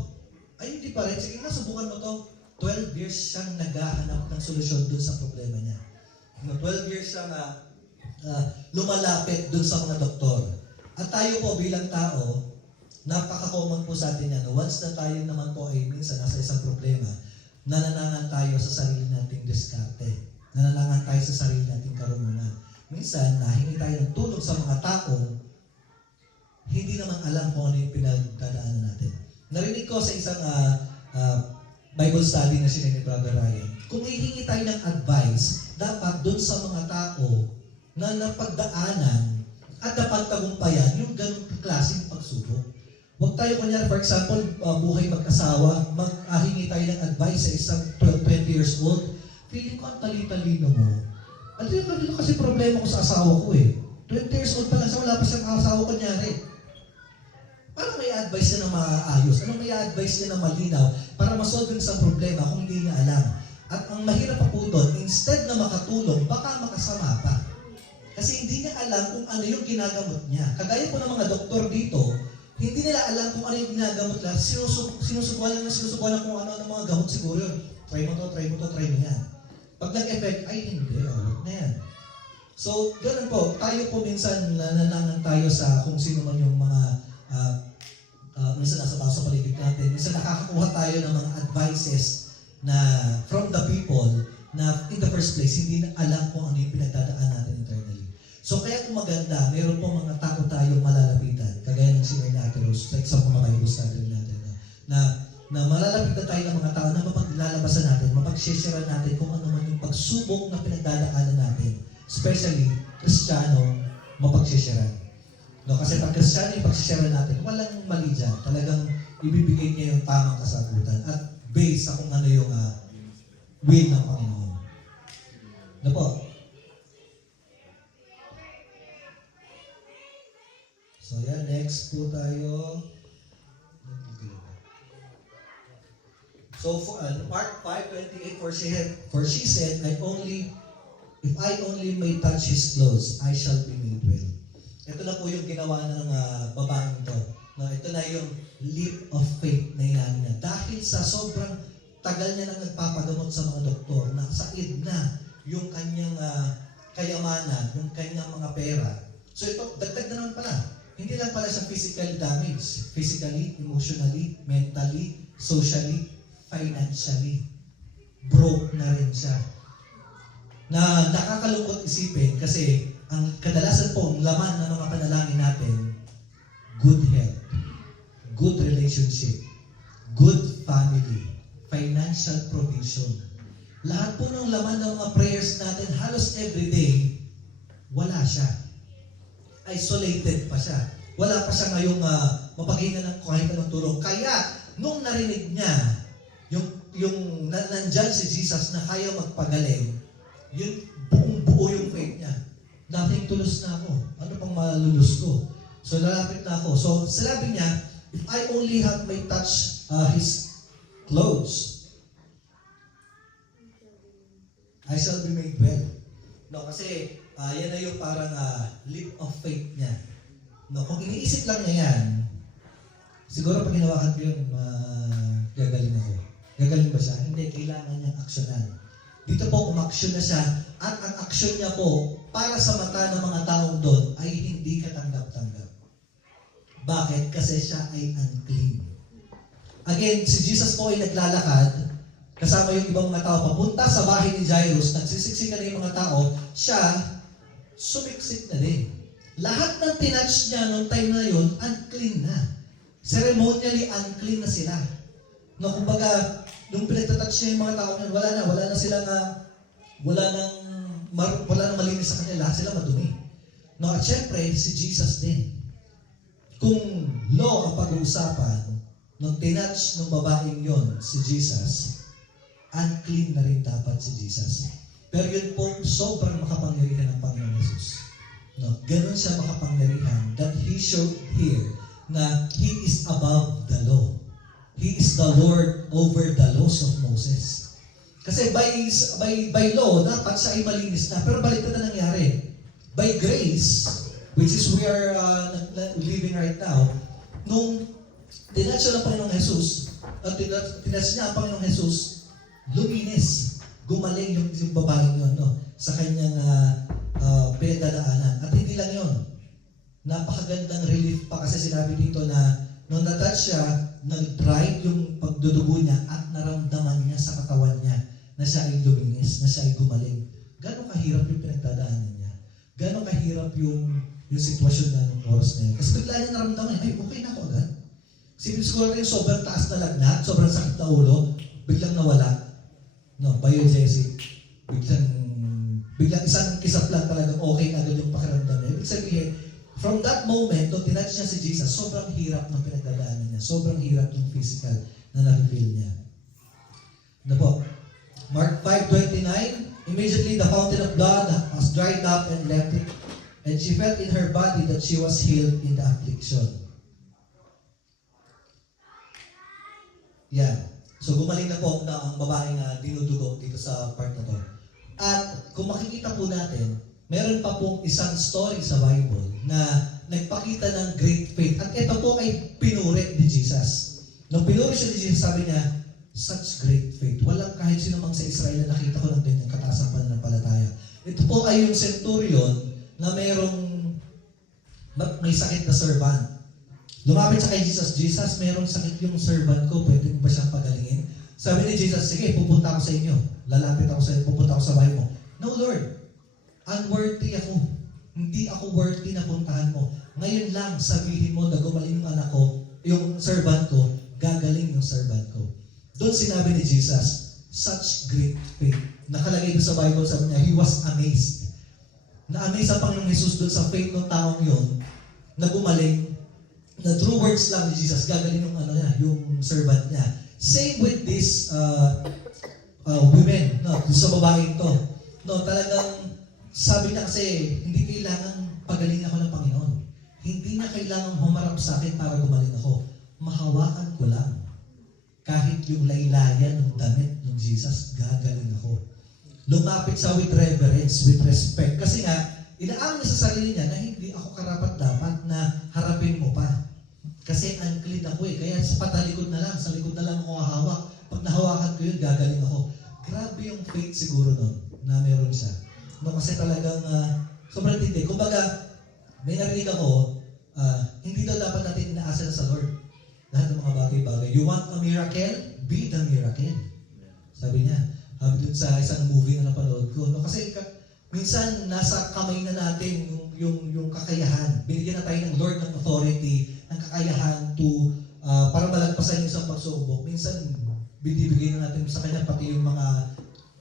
Ay hindi pa rin, sige nga subukan mo to. 12 years siyang naghahanap ng solusyon dun sa problema niya. 12 years siyang lumalapit dun sa mga doktor. At tayo po bilang tao, napaka-common po sa atin yan. Once na tayo naman po ay minsan nasa isang problema, nananangan tayo sa sarili nating diskarte. Nananangan tayo sa sarili nating karunungan. Minsan, nahingi tayo ng tulong sa mga taong hindi naman alam kung ano yung pinagdadaanan natin. Narinig ko sa isang Bible study na sinini Brother Ryan, kung hihingi tayo ng advice, dapat doon sa mga tao na napagdaanan at napagtagumpayan yung ganung klaseng pagsubok. Huwag tayo kunyari, for example, buhay mag-asawa, maghingi tayo ng advice sa isang 20 years old, feeling ko ang tali-talino mo. Talino kasi problema ko sa asawa ko eh. 20 years old pa lang siya, wala pa siyang asawa kunyari. Paano may advice niya na maayos? Anong may advice niya na malinaw para masolve yung isang problema kung hindi niya alam? At ang mahirap pa po doon, instead na makatulong, baka makasama pa. Kasi hindi niya alam kung ano yung ginagamot niya. Kagaya po ng mga doktor dito, hindi nila alam kung ano yung ginagamot nila. Sinusubukan lang kung ano ang mga gamot siguro yun. Try mo to, yan. Pag nag-effect, ay hindi, huwag na yan. So, ganun po, tayo po minsan nananangan tayo sa kung sino man yung mga minsan nasa tao sa paligid natin. Minsan nakakakuha tayo ng mga advices na from the people na in the first place, hindi na alam kung ano yung pinagdadaan natin internally. So, kaya kung maganda, mayroon po mga tao tayong malalapitan. Kagaya ng sinay na Ate Rose, like sa mga Bible study natin, na malalapitan tayo ng mga tao na mapaglalabasan natin, mapag-share natin kung ano man yung pagsubok na pinagdadaanan natin. Especially, Kristiyano, mapag-share. No, kasi pag Kristiyano yung pag-share natin, walang mali dyan. Talagang ibibigay niya yung tamang kasagutan at based sa kung ano yung will ng Panginoon. Ano po? So yan, next po tayo. So Mark 5:28, for she said, if I only may touch his clothes, I shall be made well. Ito na po yung ginawa ng babaeng ito. No, ito na yung leap of faith na inaano niya. Dahil sa sobrang tagal niya nang nagpapagamot sa mga doktor, nakasaid na yung kanyang kayamanan, yung kanyang mga pera. So ito, dagdag na naman pala. Hindi lang pala siya physical damage. Physically, emotionally, mentally, socially, financially. Broke na rin siya. Na nakakalungkot isipin kasi ang kadalasan po, ang laman ng mga panalangin natin, good health, good relationship, good family, financial provision. Lahat po ng laman ng mga prayers natin, halos everyday, wala siya. Isolated pa siya. Wala pa siya ngayong mapaghinga ng kahit anong tulong. Kaya, nung narinig niya, yung nandyan si Jesus na kaya magpagaling, yun, buong-buo yung faith niya. Nothing to lose na ako. Ano pang malulus ko? So, lalapit na ako. So, sinabi niya, if I only have may touch his clothes, I shall be made well. No, kasi yan na yung parang leap of faith niya. No, kung iniisip lang niya yan, siguro pag ginawakan ko yun, gagaling ako. Gagaling ba siya? Hindi, kailangan niyang aksyonan. Dito po, umaksyon na siya, at ang aksyon niya po, para sa mata ng mga taong doon, ay hindi katanggap-tanggap. Bakit? Kasi siya ay unclean. Again, si Jesus po ay naglalakad, kasama yung ibang mga tao, papunta sa bahay ni Jairus, nagsisiksik na yung mga tao, siya, sumiksik na din. Lahat ng tinouch niya noong time na yun, unclean na. Ceremonially unclean na sila. No, kumbaga, nung pinagtatouch niya yung mga tao niyan, wala na silang, wala nang malinis sa kanila, lahat sila madumi. No, at syempre, si Jesus din. Kung law ang pag-uusapan, nung tinouch ng babaeng yon si Jesus, unclean na rin dapat si Jesus. Pero yun po, sobrang makapangyarihan ng Panginoon Jesus. No, ganun siya makapangyarihan that He showed here na He is above the law. He is the Lord over the laws of Moses. Kasi by law, dapat siya ay malinis na. Pero baliktad na nangyari. By grace, which is we are living right now, nung tinouch siya ng Panginoong Jesus, at tinouch niya ang Panginoong Jesus, luminis, gumaling yung babaeng yun, no? Sa kanyang pinagdadaanan. At hindi lang yun. Napakagandang relief pa kasi sinabi dito na nung natouch siya, nag-dry yung pagdudugo niya at naramdaman niya sa katawan niya na siya ay luminis, na siya ay gumaling. Gano'ng kahirap yung pinagdadaanan niya? Gano'ng kahirap yung sitwasyon na nung oras na yun? Kasi bigla niya naramdaman, ay okay na ako agad. Siguro rin sobrang taas na lagnat, sobrang sakit na ulo, biglang nawala. No, biogesic. Biglang isang kisap lang talagang okay na agad yung pakiramdam niya. Ibig sabihin, from that moment, nung tinouch niya si Jesus, sobrang hirap ng pinagdadaanan niya. Sobrang hirap yung physical na na-feel niya. Ano po? Mark 5:29, immediately the fountain of blood was dried up and left it, and she felt in her body that she was healed in the affliction. Yan. So gumaling na po na ang babaeng dinudugo dito sa part na to. At kung makikita po natin, meron pa pong isang story sa Bible na nagpakita ng great faith. At ito po ay pinuri ni Jesus. Nung pinuri siya ni Jesus, sabi niya, such great faith. Walang kahit sino mang sa Israel na nakita ko ng ganyang kataas ang pananampalataya. Ito po ay yung centurion na may sakit na servant. Lumapit siya kay Jesus, Jesus, merong sakit yung servant ko, pwede mo ba siyang pagalingin? Sabi ni Jesus, sige, pupunta ako sa inyo. Lalapit ako sa inyo, pupunta ako sa bahay mo. No, Lord, unworthy ako. Hindi ako worthy na puntahan mo. Ngayon lang, sabihin mo na gumaling yung anak ko, yung servant ko, gagaling yung servant ko. Doon sinabi ni Jesus, such great faith. Nakalagay doon sa Bible, sabi niya, he was amazed. Na-amaze ang Panginoong Jesus doon sa faith ng taong yun, na gumaling, na through words lang ni Jesus, gagaling yung yung servant niya. Same with this women, no, sa babaeng to. No, talagang sabi niya kasi, hindi kailangan pagaling ako ng Panginoon. Hindi na kailangan humarap sa akin para gumaling ako. Mahawakan ko lang. Kahit yung laylayan ng damit ng Jesus, gagaling ako. Lumapit sa with reverence, with respect. Kasi nga, inaang niya sa sarili niya na hindi ako karapat-dapat na harapin mo pa. Kasi unclean ako eh. Kaya sa patalikod na lang, sa likod na lang ako hahawak. Pag nahawakan ko yun, gagaling ako. Grabe yung faith siguro nun na meron siya. No, kasi talagang sobrang tindi. Kumbaga, may narinig ako, hindi daw dapat natin inaasa sa Lord. Lahat ng mga bagay-bagay. You want a miracle? Be the miracle. Sabi niya. Dun sa isang movie na napanood ko. No, kasi minsan nasa kamay na natin yung kakayahan. Binigyan na tayo ng Lord ng authority, ng kakayahan to para malagpasan yung isang pagsubok, minsan binibigay na natin sa kanya pati yung mga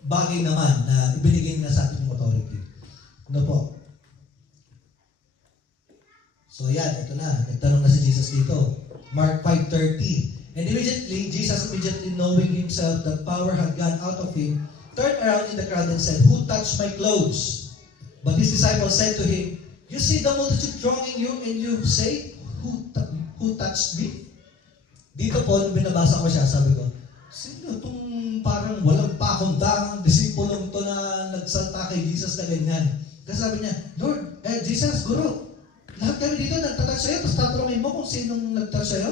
bagay naman na ibinigay na sa ating authority. Ano po? So yan, ito na. Nagtanong na si Jesus dito. Mark 5:30. And Jesus immediately knowing himself that power had gone out of him, turned around in the crowd and said, "Who touched my clothes?" But his disciples said to him, "You see the multitude thronging you, and you say, Who touched me?" Dito po, nung binabasa ko siya, sabi ko, sino itong parang walang pakondang disipulong to na nagsalta kay Jesus na ganyan? Kasi sabi niya, Lord, Jesus, Guru, lahat kami dito nagtatouch sa'yo, tapos tatanungin mo kung sinong nagtouch sa'yo?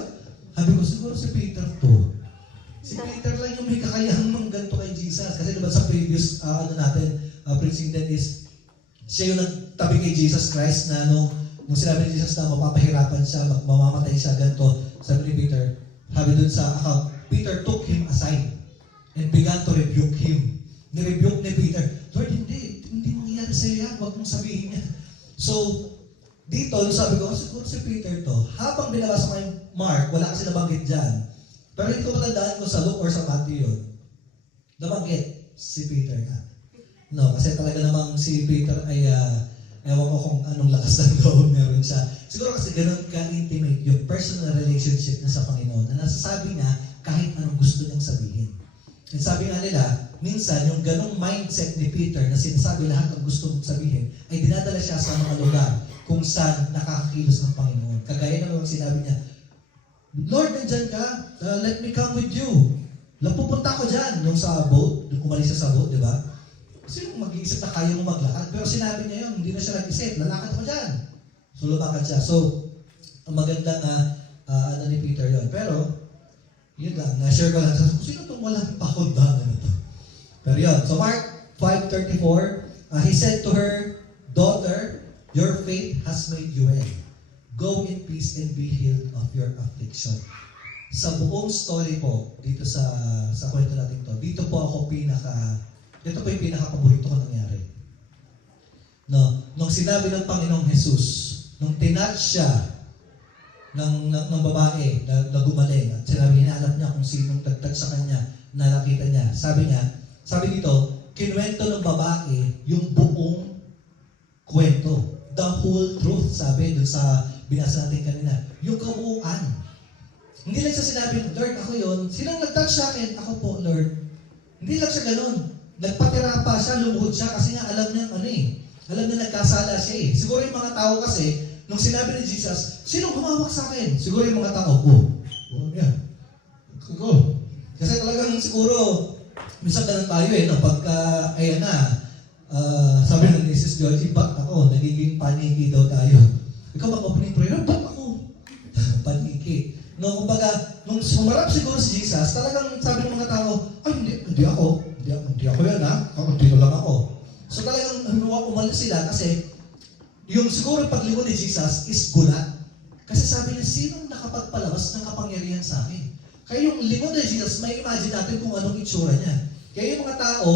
Sabi ko, siguro si Peter to. Si Peter lang yung may kakayahang mangganto kay Jesus. Kasi diba sa previous preaching that is, siya yung nagtabi kay Jesus Christ na nung sinabi ni Jesus na mapapahirapan siya, mamamatay siya, ganito. Sabi ni Peter, sabi dun sa account, Peter took him aside and began to rebuke him. Nirebuke ni Peter, Lord, hindi mangyayari sa'yo yan, huwag mong sabihin yan. So, dito, sabi ko, siguro si Peter to, habang binabasa ko yung Mark, wala kasi nabanggit dyan. Pero hindi ko matandaan kung sa Luke or sa Matthew yun. Nabanggit si Peter nga. No, kasi talaga namang si Peter ay, ewan ko kung anong lakas ng loob meron siya. Siguro kasi ganun ka-intimate yung personal relationship niya sa Panginoon na nasasabi niya kahit anong gusto niyang sabihin. And sabi nga nila, minsan yung ganung mindset ni Peter na sinasabi lahat ng gusto mong sabihin ay dinadala siya sa mga lugar kung saan nakakakilos ng Panginoon. Kagaya na lang sinabi niya, Lord, nandyan ka, let me come with you. Pupunta ko dyan, nung sa boat, nung umalis siya sa boat, di ba? Sino mag-iisip na kaya mo maglakad? Pero sinabi niya yun, hindi na siya nag-isip, lalakad ko dyan. So lumakad siya. So, ang maganda na ni Peter yun. Pero, yun lang, na-share ko lang. Sino itong walang pakundangan na ito? Pero yun. So Mark 5:34, he said to her, "Daughter, your faith has made you well. Go in peace and be healed of your affliction." Sa buong story po, dito sa kwento natin to, dito po ako ito po yung pinaka-paborito ko nangyari. No, nung sinabi ng Panginoong Jesus, nung tinatch siya ng babae na gumaling at sinabi, hinahanap niya kung sinong tagtag sa kanya na nakita niya. Sabi dito, kinuwento ng babae yung buong kwento. The whole truth, sabi dun sa binasa natin kanina. Yung kabuuan. Hindi lang siya sinabi, Lord, ako yun. Sinong nag-touch sa akin? Ako po, Lord. Hindi lang siya ganun. Nagpatira pa siya, lumuhod siya kasi nga alam niya alam niya nagkasala siya eh. Siguro yung mga tao kasi, nung sinabi ni Jesus, sinong humawak sa akin? Siguro yung mga tao, yan. Siguro. Kasi talagang siguro, minsan ganun tayo eh, no? Pagka, ayan na, sabi ng Mrs. Georgie, ba't ako? Nagiging paniki daw tayo. Ikaw mag-opening prayer, ba't ako? Paniki. No, kumbaga, nung sumarap siguro si Jesus, talagang sabi ng mga tao, ay, hindi ako yan ha, dito lang ako. So talagang umalis sila kasi yung siguro paglingon ni Jesus is gulat. Kasi sabi niya, sinong nakapagpalabas ng kapangyarihan sa akin? Kaya yung lingon ni Jesus, may imagine natin kung anong itsura niya. Kaya yung mga tao,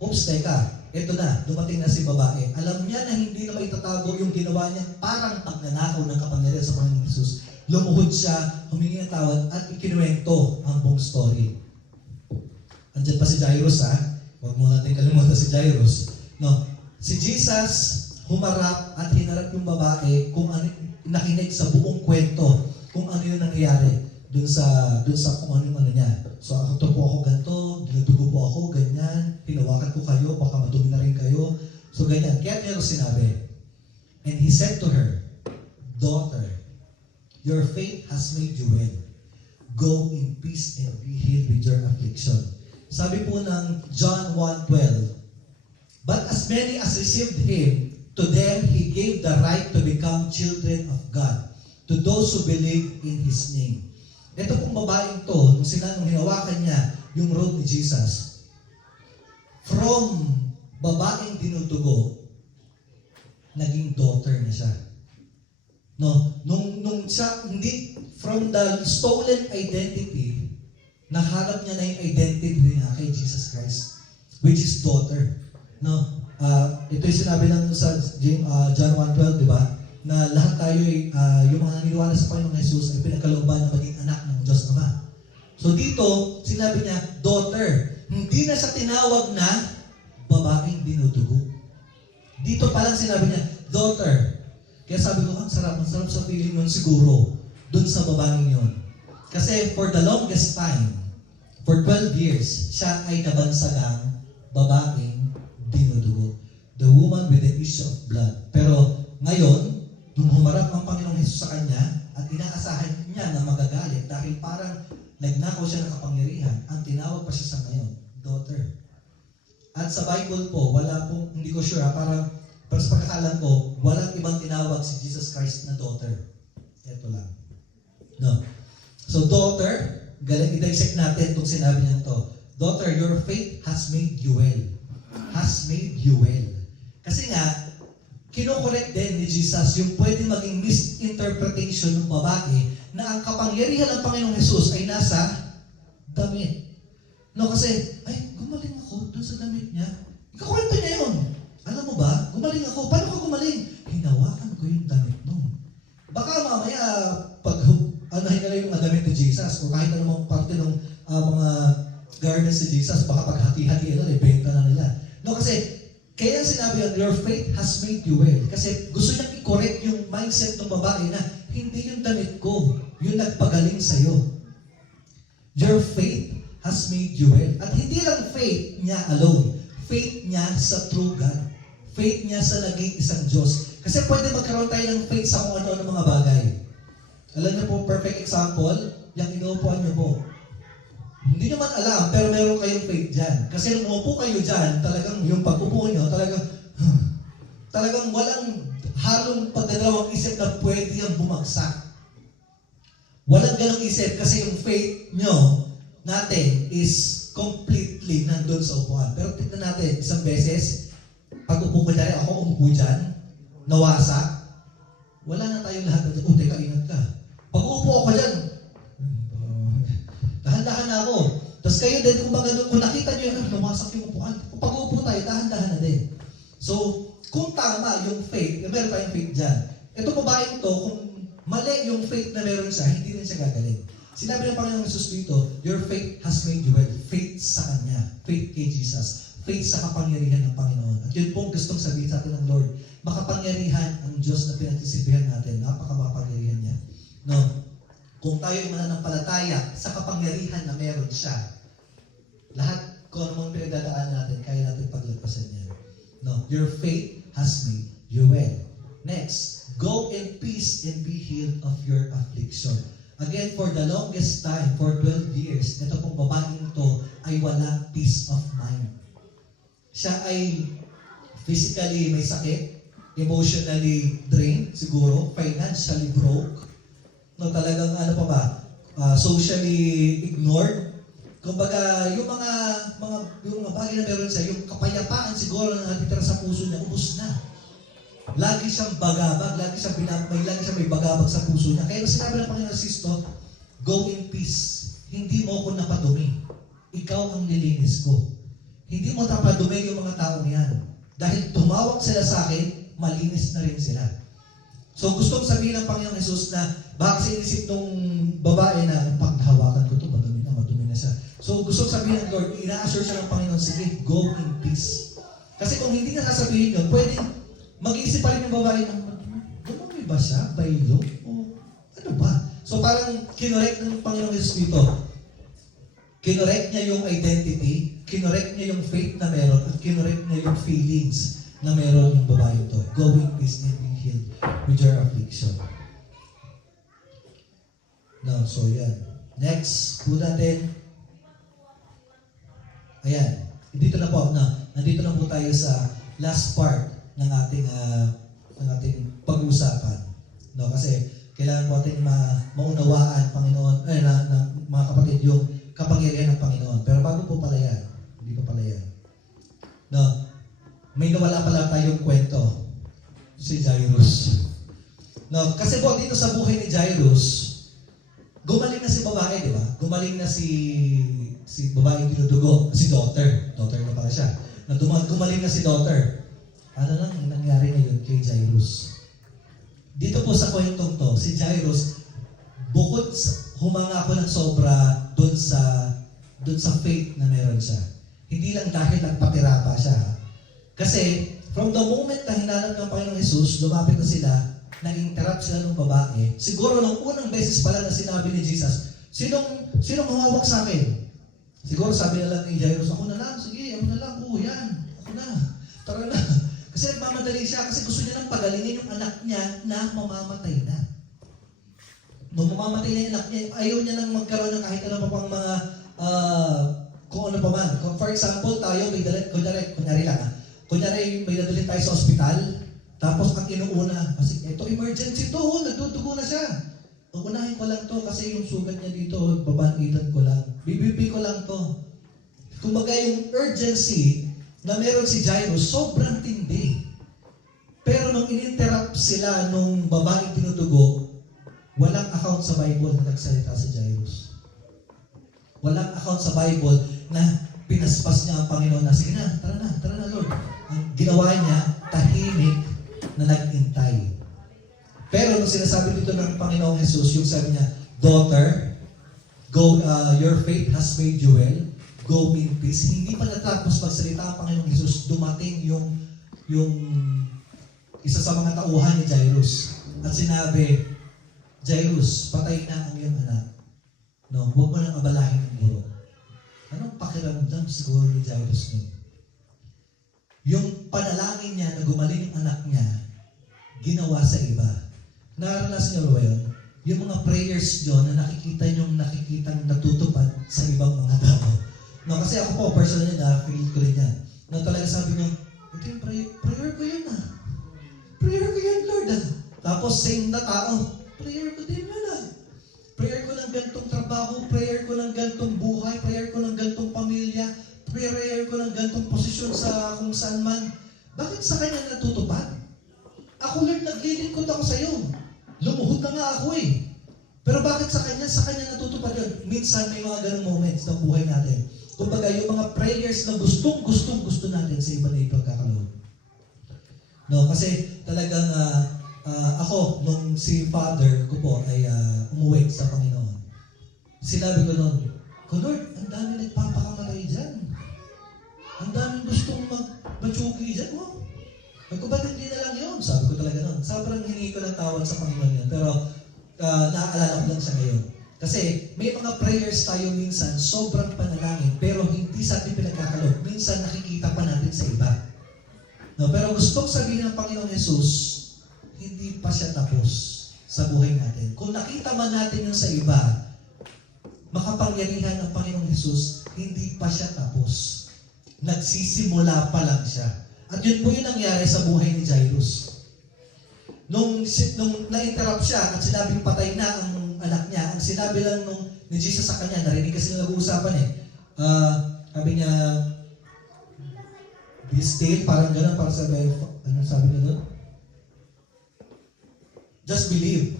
oops, teka, eto na, dumating na si babae. Alam niya na hindi na maitatago yung ginawa niya parang pagnanakaw ng kapangyarihan sa Panginoong Jesus. Lumuhod siya, humingi ng tawad, at ikinuwento ang buong story. Andiyan pa si Jairus ha. Huwag mo natin kalimutan si Jairus. No, si Jesus humarap at hinarap yung babae kung ano, nakinig sa buong kwento, kung ano yung nangyayari dun sa kung ano yung ano niya. So ako po ako ganito, dinudugo po ako, ganyan, hinawakan ko kayo, baka madumi na rin kayo. So ganyan. Kaya niya sinabi. And he said to her, "Daughter, your faith has made you well. Go in peace and be healed with your affliction." Sabi po ng John 1:12, "But as many as received Him, to them He gave the right to become children of God, to those who believe in His name." Ito pong babaeng to, nung hinawakan niya yung robe ni Jesus, from babaeng dinudugo, naging daughter na siya. No, nung siya, hindi, from the stolen identity, nahanap niya na yung identity niya kay Jesus Christ, which is daughter. No, ito yung sinabi lang sa John 1:12, di ba? Na lahat tayo yung mga naniniwala sa Panginoong Jesus ay pinagkalooban na maging anak ng Diyos Ama. So dito, sinabi niya, daughter. Hindi na siya tinawag na babaeng dinudugo. Dito pa lang sinabi niya, daughter. Kaya sabi ko, ang sarap sa feeling nun siguro, dun sa babaeng yun. Kasi for the longest time, for 12 years, siya ay nabansagang babaeng dinudugo. The woman with the issue of blood. Pero ngayon, nung humarap ang Panginoong Hesus sa kanya, at inaasahan niya na magagalit dahil parang nagnakaw siya ng kapangyarihan, ang tinawag pa siya sa ngayon, daughter. At sa Bible po, wala pong, hindi ko sure parang sa pagkakalam ko, walang ibang tinawag si Jesus Christ na daughter. Ito lang. No. So daughter, i-dissect natin itong sinabi niya to. Daughter, your faith has made you well. Has made you well. Kasi nga, kinokorek din ni Jesus yung pwede maging misinterpretation ng babae na ang kapangyarihan ng Panginoong Hesus ay nasa damit. No, kasi, ay, gumaling ako doon sa damit niya. Ikakwento niya yun. Alam mo ba, gumaling ako. Paano ka gumaling? Hinawakan ko yung damit nun. Baka mamaya, pag anahin nila yung damit ni Jesus o kahit anumang parte ng mga garments ni Jesus, baka paghati-hati ito, ibenta na nila. No, kasi, kaya sinabi yan, your faith has made you well. Kasi gusto niyang i-correct yung mindset ng babae na hindi yung damit ko, yung nagpagaling sa'yo. Your faith has made you well. At hindi lang faith niya alone. Faith niya sa true God. Faith niya sa naging isang Diyos. Kasi pwede magkaroon tayo ng faith sa kung ano-ano mga bagay. Alam niyo po, perfect example, yung inuupuan niyo po. Hindi nyo man alam, pero meron kayong faith dyan. Kasi nung umupo kayo dyan, talagang yung pag-upo nyo, talagang walang halong pagdadalawang isip na pwede yung bumagsak. Walang ganong isip kasi yung faith nyo natin is completely nandun sa upuan. Pero tignan natin, isang beses, pag upo ko dyan, ako umupo dyan, nawasak, wala na tayong lahat na dyan. Teka, ingat ka. Pag uupo ako dyan, dahan-dahan na ako. Tapos kayo din, kung nakita nyo yung lumasak yung upuan, kung pag-uupo tayo, dahan-dahan na din. So, kung tama yung faith, meron tayong faith dyan. Ito babaeng to, kung mali yung faith na meron siya, hindi rin siya gagaling. Sinabi ng Panginoong Jesus dito, your faith has made you well. Faith sa Kanya. Faith kay Jesus. Faith sa kapangyarihan ng Panginoon. At yun pong gustong sabihin sa atin ng Lord, makapangyarihan ang Diyos na pinagsisibihan natin. Napakamapangyarihan niya. No? Kung tayo ay mananampalataya sa kapangyarihan na meron siya, lahat kung anong pinagdadaan natin, kaya natin paglagpasan niya. No, your faith has made you well. Next, go in peace and be healed of your affliction. Again, for the longest time, for 12 years, ito pong babaeng ito ay walang peace of mind. Siya ay physically may sakit, emotionally drained, siguro, financially broke, no, talagang ano pa ba, socially ignored. Kumbaga, yung mga bagay na meron siya, yung kapayapaan siguro na natitira sa puso niya, ubos na. Lagi siyang bagabag, lagi siyang may bagabag sa puso niya. Kaya sinabi ng Panginoon Sisto, go in peace. Hindi mo ako napadumi. Ikaw ang nilinis ko. Hindi mo napadumi yung mga tao niyan. Dahil tumawag sila sa akin, malinis na rin sila. So gusto kong sabihin ng Panginoong Jesus na baka sinisip nung babae na pag nahawakan ko ito, madumi na siya. So gusto kong sabihin ng Lord, ina-assure siya ng Panginoon, sige, go in peace. Kasi kung hindi na sasabihin yun, pwedeng mag-iisip pa rin yung babae na, dumami ba siya? Bailo? O ano ba? So parang kinorek ng Panginoong Jesus dito. Kinorek niya yung identity, kinorek niya yung faith na meron, at kinorek niya yung feelings na meron yung babae ito. Go in peace and be healed with your affliction. No, so yan. Next, po natin. Ayan. Nandito na po tayo sa last part ng ating pag-uusapan. No, kasi kailangan po ating maunawaan, Panginoon, mga kapatid, yung kapangyarihan ng Panginoon. Pero bago po pala yan, hindi pa pala yan. No, may nawala pala tayong kwento. Si Jairus. No, kasi po dito sa buhay ni Jairus, gumaling na si babae, di ba? Gumaling na si babae dinudugo, si daughter. Daughter na pala siya. Gumaling na si daughter. Ano lang nangyari ngayon kay Jairus? Dito po sa kwentong to, si Jairus, bukod sa humanga ako ng sobra dun sa faith na meron siya. Hindi lang dahil nagpatira pa siya. Kasi, from the moment na hinanap ng Panginoong Jesus, lumapit na sila, nag-interrupt sila ng babae. Siguro nung unang beses pala na sinabi ni Jesus, sinong humawak sa akin? Siguro sabi na lang ni Jairus, ako na lang, sige, ako na lang, yan, ako na, tara na. Kasi nagmamadali siya, kasi gusto niya lang pagalingin yung anak niya na mamamatay na. Nung mamamatay na yung anak niya, ayaw niya lang magkaroon ng kahit ano pa pang mga, kung ano pa man. For example, tayo, kunyari may dadalhin tayo sa ospital, tapos ang inuuna, kasi ito emergency to, nagdudugo na siya. Unahin ko lang to kasi yung sugat niya dito, babanitan ko lang. BBP ko lang to. Kumbaga yung urgency na meron si Jairus, sobrang tindi. Pero nung in-interrupt sila nung babaeng tinutugo, walang account sa Bible na nagsalita si Jairus. Walang account sa Bible na pinaspas niya ang Panginoon na, sige na, tara na Lord. Ang ginawa niya, tahimik na nag-intay. Pero nung sinasabi dito ng Panginoong Jesus, yung sabi niya, daughter, go, your faith has made you well, go in peace. Hindi pa natapos magsalita ang Panginoong Jesus, dumating yung isa sa mga tauhan ni Jairus. At sinabi, Jairus, patay na ang iyong anak. No, huwag mo nang abalahin ang guro. Anong pakiramdam siguro ni Jairus nun? Yung panalangin niya na gumaling ang anak niya, ginawa sa iba. Naranasan niyo ba yun? Yung mga prayers niyo na nakikitang natutupad sa ibang mga tao. No, kasi ako po, personally na-feel ko rin yan. Na talaga sabi niyo, ito yung prayer ko yun ah. Prayer ko yun, Lord ah. Tapos same na tao, prayer ko din yun ah. Prayer ko ng gantong trabaho, prayer ko ng gantong buhay, prayer ko ng gantong pamilya, prayer ko ng gantong posisyon sa kung saan man. Bakit sa kanya natutupad? Ako Lord, naglilingkod ako sa iyo. Lumuhod na nga ako eh. Pero bakit sa kanya natutupad yun? Minsan may mga ganung moments ng buhay natin. Kumbaga yung mga prayers na gusto natin sa iba na ipagkakaloob. No, kasi talagang ako, nung si Father ko po ay umuwi sa Panginoon. Sinabi ko noon, Lord, ang dami nagpapakamatay dyan. Ang daming gustong mag-matsugi dyan. Oh. Ba't hindi na lang yun? Sabi ko talaga noon. Sobrang hiningi ko ng tawad sa Panginoon yun. Pero naaalala ko lang siya ngayon. Kasi may mga prayers tayo minsan, sobrang panalangin, pero hindi sa ating pinagkakaloob. Minsan nakikita pa natin sa iba. No, pero gusto kong sabihin ng Panginoong Jesus, hindi pa siya tapos sa buhay natin. Kung nakita man natin yun sa iba, makapangyarihan ng Panginoong Jesus, hindi pa siya tapos. Nagsisimula pa lang siya. At yun po yung nangyari sa buhay ni Jairus. Nung na-interrupt siya at sinabing patay na ang anak niya, ang sinabi lang ni Jesus sa kanya, narinig kasi nag-uusapan eh. Sabi niya, be still, parang gano'n, parang sabi niya doon? Just believe.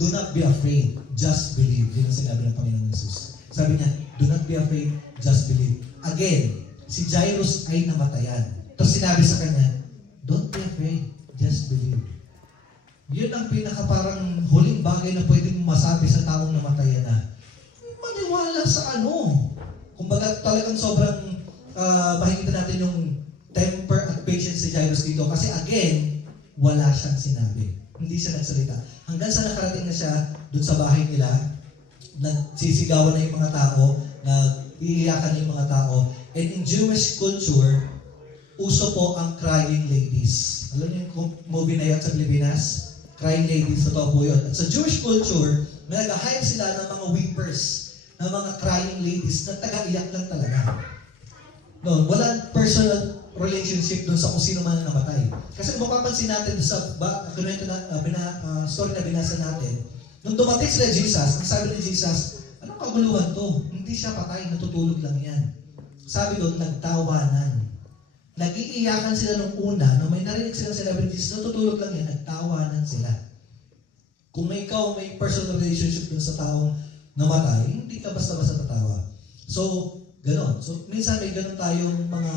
Do not be afraid. Just believe. Yun ang sinabi ng Panginoon Jesus. Sabi niya, do not be afraid. Just believe. Again, si Jairus ay namatayan. Tapos sinabi sa kanya, don't be afraid, just believe. Yun ang parang huling bagay na pwede mong masabi sa taong namatayan na, maniwala sa ano. Kumbaga talagang sobrang makikita natin yung temper at patience si Jairus dito. Kasi again, wala siyang sinabi. Hindi siya nagsalita. Hanggang sa nakarating na siya dun sa bahay nila, nagsisigawan na yung mga tao, nag-iiyakan na yung mga tao. And in Jewish culture, uso po ang crying ladies. Alam niyo yung movie na yan sa Pilipinas? Crying ladies, totoo po yun. At sa Jewish culture, may nag-hire sila ng mga weepers, ng mga crying ladies na taga-iyak lang talaga. No, walang personal relationship doon sa kung sino man ang namatay. Kasi kung mapapansin natin sa story na binasa natin, nung dumating sila Jesus, ang sabi ni Jesus, anong kaguluhan to? Hindi siya patay, natutulog lang yan. Sabi doon, nagtawanan. Nag-iiyakan sila nung una, nung may narinig silang sinabi ni Jesus, natutulog lang yan, nagtawanan sila. Kung ikaw may personal relationship dun sa taong namatay, hindi ka basta-basta tatawa. So, gano'n. So, minsan may gano'n tayong mga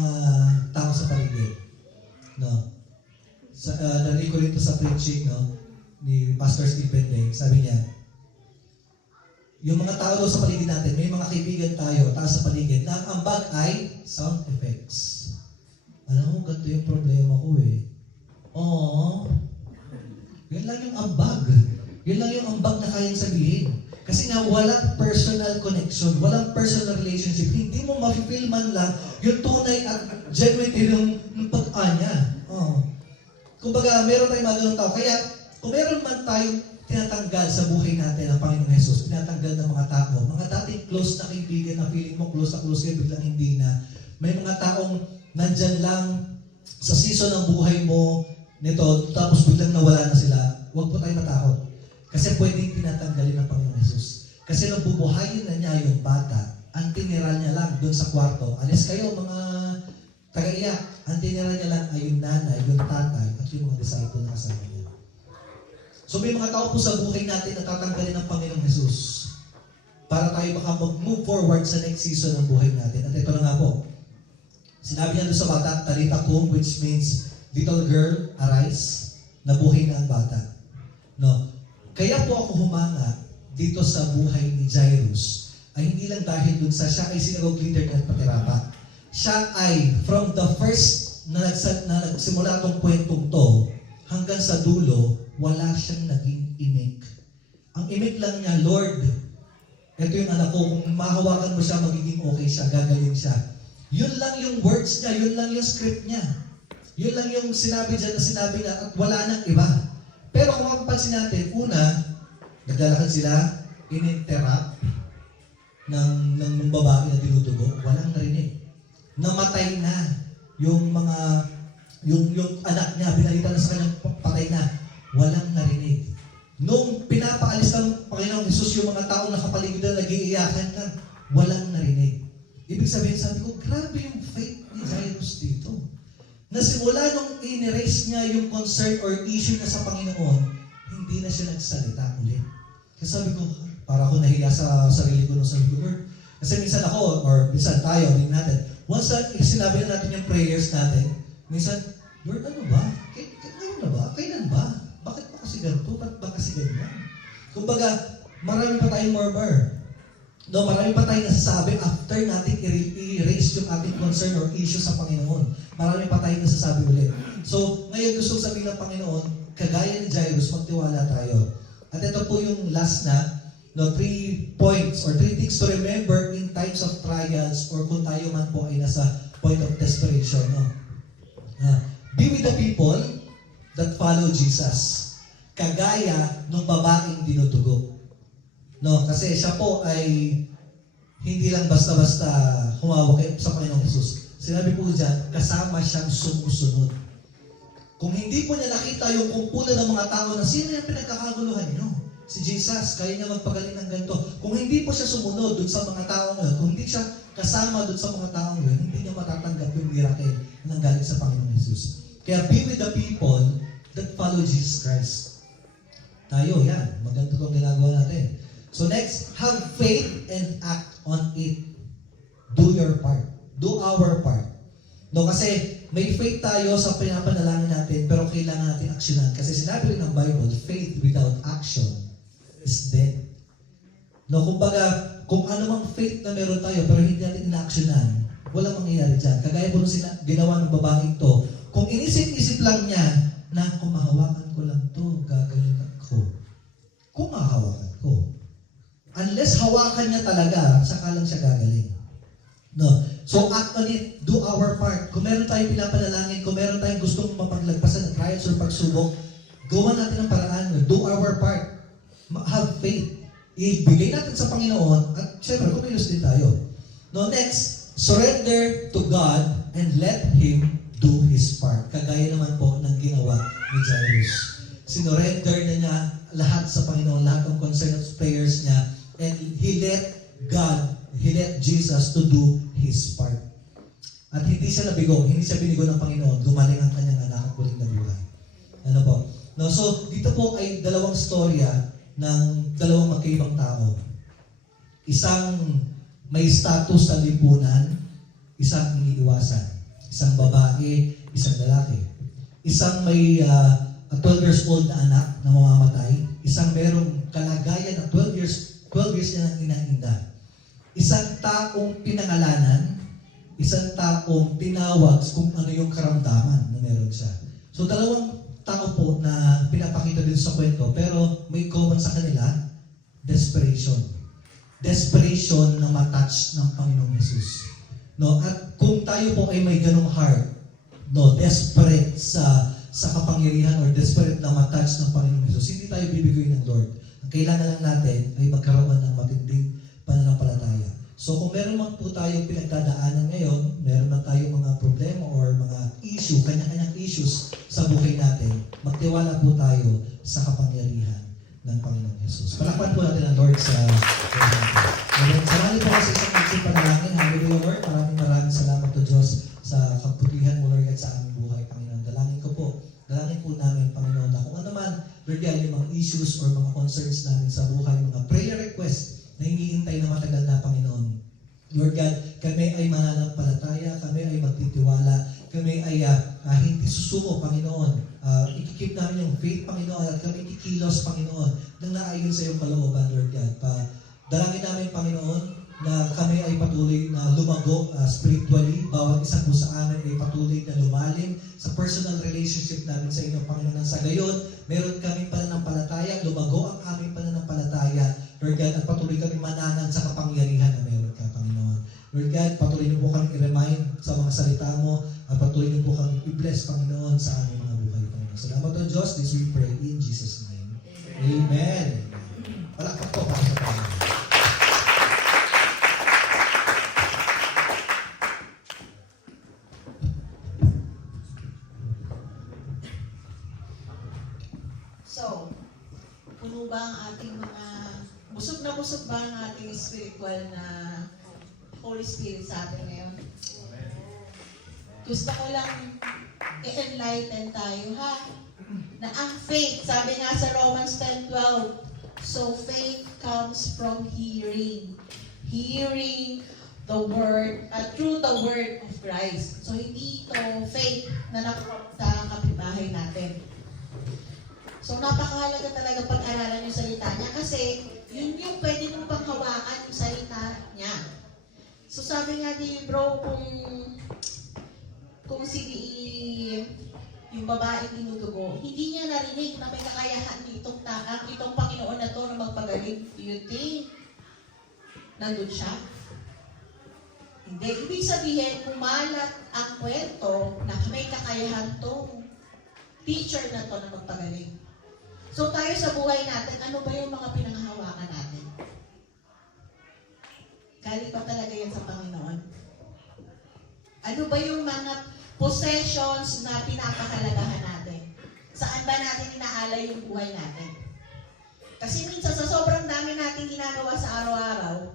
tao sa paligid. No? Narinig ko rin ito sa preaching, no? Ni Pastor Stephen Day. Sabi niya, yung mga tao daw sa paligid natin, may mga kaibigan tayo, taas sa paligid, na ang ambag ay sound effects. Alam mo, ganito yung problema ko eh. Oo. Yun lang yung ambag. Yun lang yung ambag na kayang sabihin. Kasi nga, walang personal connection, walang personal relationship. Hindi mo ma-feel man lang yung tunay at genuine yung pag-anya. Oh. Kumbaga, meron tayong mga ganun tao. Kaya, kung meron man tayong tinatanggal sa buhay natin ang Panginoong Jesus, tinatanggal ng mga tao, mga dating close na kaibigan na feeling mo close kayo, biglang hindi na. May mga taong nandyan lang sa season ng buhay mo nito, tapos biglang nawala na sila. Huwag po tayo matakot. Kasi pwedeng tinatanggalin ng Panginoong Jesus. Kasi nung bubuhayin na niya yung bata, ang tinira niya lang doon sa kwarto. Alis kayo mga taga-iyak. Ang tinira niya lang ay yung nanay, yung tatay, at yung mga disciple na kasama niya. So may mga tao po sa buhay natin na tatanggalin ng Panginoong Jesus para tayo baka mag-move forward sa next season ng buhay natin. At ito na nga po. Sinabi niya doon sa bata, Talita kum, which means, little girl, arise, nabuhay na ang bata. No. Kaya po ako humanga dito sa buhay ni Jairus ay hindi lang dahil dun sa siya ay synagogue leader ng patirapa. Siya ay from the first na nagsimula itong kwentong to hanggang sa dulo, wala siyang naging imik. Ang imik lang niya, Lord, ito yung anak ko, kung mahawakan mo siya, magiging okay siya, gagaling siya. Yun lang yung words niya, yun lang yung script niya. Yun lang yung sinabi dyan na sinabi niya at wala nang iba. Pero kung mapapansin natin, una, naglalakad sila, in-interrupt ng babae na dinudugo, walang narinig. Namatay na yung mga, yung anak niya, binalita na sa kanyang patay na, walang narinig. Nung pinapaalis ng Panginoong Jesus yung mga taong nakapaligid na nag-iiyakan na, walang narinig. Ibig sabihin, sabi ko, grabe yung faith ni Jairus dito. Nasimula nung in-erase niya yung concern or issue niya sa Panginoon, hindi na siya nagsalita ulit. Kasi sabi ko, para ako nahiya sa sarili ko nung sabi ko, Lord, kasi minsan ako, or minsan tayo, rin natin, once na sinabi na natin yung prayers natin, minsan, Lord, ano ba? Ngayon na ba? Kailan ba? Bakit ba kasi ganito? Bakit ba kasi ganyan? Kumbaga, marami pa tayong murmur. No, marami pa tayong nasasabi after natin i-erase yung ating concern or issue sa Panginoon. Marami pa tayong nasasabi ulit. So, ngayon gusto sabihin ng Panginoon, kagaya ni Jairus, magtiwala tayo. At ito po yung last na, 3 points or 3 things to remember in times of trials or kung tayo man po ay nasa point of desperation. No? Be with the people that follow Jesus. Kagaya ng babaeng dinudugo. No, kasi siya po ay hindi lang basta-basta humawak sa Panginoong Jesus. Sinabi po dyan, kasama siyang sumusunod. Kung hindi po niya nakita yung kumpulan ng mga tao na sino yung pinagkakaguluhan niyo? Si Jesus, kaya niya magpagaling ng ganito. Kung hindi po siya sumunod dun sa mga tao ngayon, kung hindi siya kasama dun sa mga tao ngayon, hindi niya matatanggap yung miracle na galing sa Panginoong Jesus. Kaya be with the people that follow Jesus Christ. Tayo, yan. Maganda itong ginagawa natin. So next, have faith and act on it. Do your part. Do our part. No, kasi may faith tayo sa pinapanalangin natin, pero kailangan natin aksyonan. Kasi sinabi rin ng Bible, faith without action is dead. No, kumbaga, kung ano mang faith na meron tayo, pero hindi natin ina-aksyonan, walang mangyayari dyan. Kagaya po nung ginawa ng babaeng to, kung inisip-isip lang niya, na kung mahawakan ko lang to, gagaling ako. Kung mahawakan ko. Unless hawakan niya talaga, saka lang siya gagaling. No. So act on it. Do our part. Kung meron tayong pinapanalangin, kung meron tayong gustong mapaglagpasan ng trials or pagsubok, gawa natin ang paraan. Do our part. Have faith. Ibigay natin sa Panginoon at syempre, kumilos din tayo. No, next, surrender to God and let Him do His part. Kagaya naman po ng ginawa ni Jairus. Sinurrender na niya lahat sa Panginoon, lahat ng concern at prayers niya, and he let Jesus to do His part. At hindi siya nabigo, hindi siya binigo ng Panginoon, gumaling ang kanyang anak at muling nabuhay. Ano po? No, so, dito po ay dalawang storya ng dalawang magkaibang tao. Isang may status sa lipunan, isang iniiwasan. Isang babae, isang lalaki. Isang may 12 years old na anak na mamamatay. Isang merong kalagayan na 12 years 12 years niya nang inainda. Isang taong pinangalanan, isang taong tinawag kung ano yung karamdaman na meron siya. So dalawang tao po na pinapakita dito sa kwento, pero may common sa kanila, desperation. Desperation na matouch ng Panginoong Jesus. No, at kung tayo po ay may ganong heart, no, desperate sa kapangyarihan or desperate na matouch ng Panginoong Jesus, hindi tayo bibigoy ng Lord. Ang kailangan lang natin ay magkaroon ng matinding pananampalataya. So kung meron man po tayong pinagdadaanan ngayon, meron man tayong mga problema or mga issue, kanya-kanyang issues sa buhay natin, magtiwala po tayo sa kapangyarihan ng Panginoong Jesus. Palakpan po natin ang Lord sa Amen. Salamat po kasi sa isang panalangin. Hallelujah, Lord. Maraming salamat to Diyos sa kabutihan mo, Lord, at sa aming buhay, Panginoon. Dalangin po namin, Panginoon, na kung ano man, Lord, yan yung mga issues or mga concerns namin sa buhay, mga prayer requests na hinihintay na matagal na, Panginoon. Lord God, kami ay mananampalataya, kami ay magtitiwala, kami ay hindi susuko, Panginoon. Ikikip namin yung faith, Panginoon, at kami kikilos, Panginoon, nang naayon sa iyong kalooban, Lord God. Dalangin namin, Panginoon, na kami ay patuloy na lumago spiritually. Bawat isa po sa amin ay patuloy na lumalim sa personal relationship namin sa inyo, Panginoon. Nang sa gayon, meron kaming pananampalataya, lumago ang aming pananampalataya, Lord God, at patuloy kami manangan sa kapangyarihan na meron ka, Panginoon. Lord God, patuloy niyo po kami i-remind sa mga salita mo at patuloy niyo po kami i-bless, Panginoon, sa aming mga buhay, Panginoon. Salamat o Diyos, this we pray in Jesus' name. Amen. Palakpak po para sa Panginoon. So, puno ba ang ating mga, busog ba ang ating spiritual na Holy Spirit sa atin ngayon? Gusto ko lang i-enlighten tayo, ha? Na ang faith, sabi nga sa Romans 10:12, so faith comes from hearing. Hearing the word, through the word of Christ. So hindi ito faith na nakuha sa kapitbahay natin. So napakahalaga talaga pag-aralan yung salita niya kasi yun yung pwede mong panghawakan yung salita niya. So sabi nga ni bro, kung yung babaeng dinudugo, hindi niya narinig na may kakayahan itong Panginoon na to na magpagaling. Do you think nandun siya? Hindi. Ibig sabihin, kumalat ang kwento na may kakayahan tong teacher na to na magpagaling. So tayo sa buhay natin, ano ba yung mga pinanghahawakan natin? Galing ba talaga yan sa Panginoon? Ano ba yung mga possessions na pinapahalagahan natin? Saan ba natin inaalay yung buhay natin? Kasi minsan sa sobrang dami natin ginagawa sa araw-araw,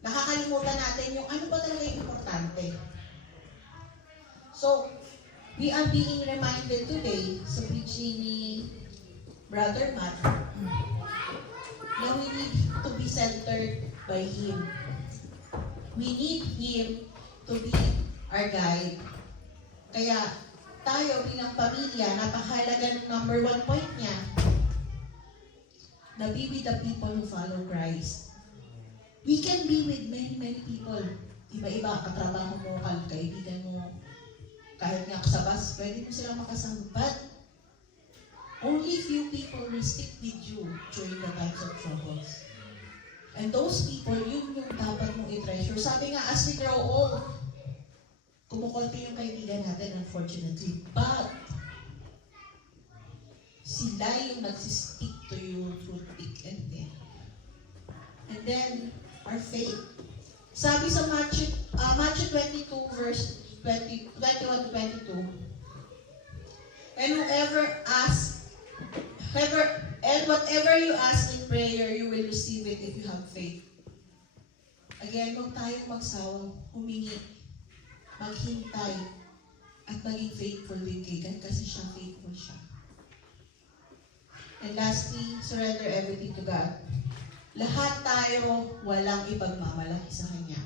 nakakalimutan natin yung ano ba talaga yung importante. So, we are being reminded today sa preaching ni Brother Matt na we need to be centered by Him. We need Him to be our guide. Kaya tayo bilang pamilya, napakahalaga ng number 1 point niya, na be with the people who follow Christ. We can be with many people. Iba-iba, katrabaho mo, kaibigan mo, kahit nga sa bus, pwede mo silang makasama. But only few people will stick with you during the times of troubles. And those people, yun yung dapat mong i-treasure. Sabi nga, as we grow old, kumukonti yung kaibigan natin, unfortunately. But, sila yung nagsistick to you through thick and thin. And then, our faith. Sabi sa Matthew 22, verse 21-22, and whatever you ask in prayer, you will receive it if you have faith. Again, huwag tayong magsawang humingi, maghintay, at maging faithful din kay God kasi siya faithful siya. And lastly, surrender everything to God. Lahat tayo walang ipagmamalaki sa Kanya.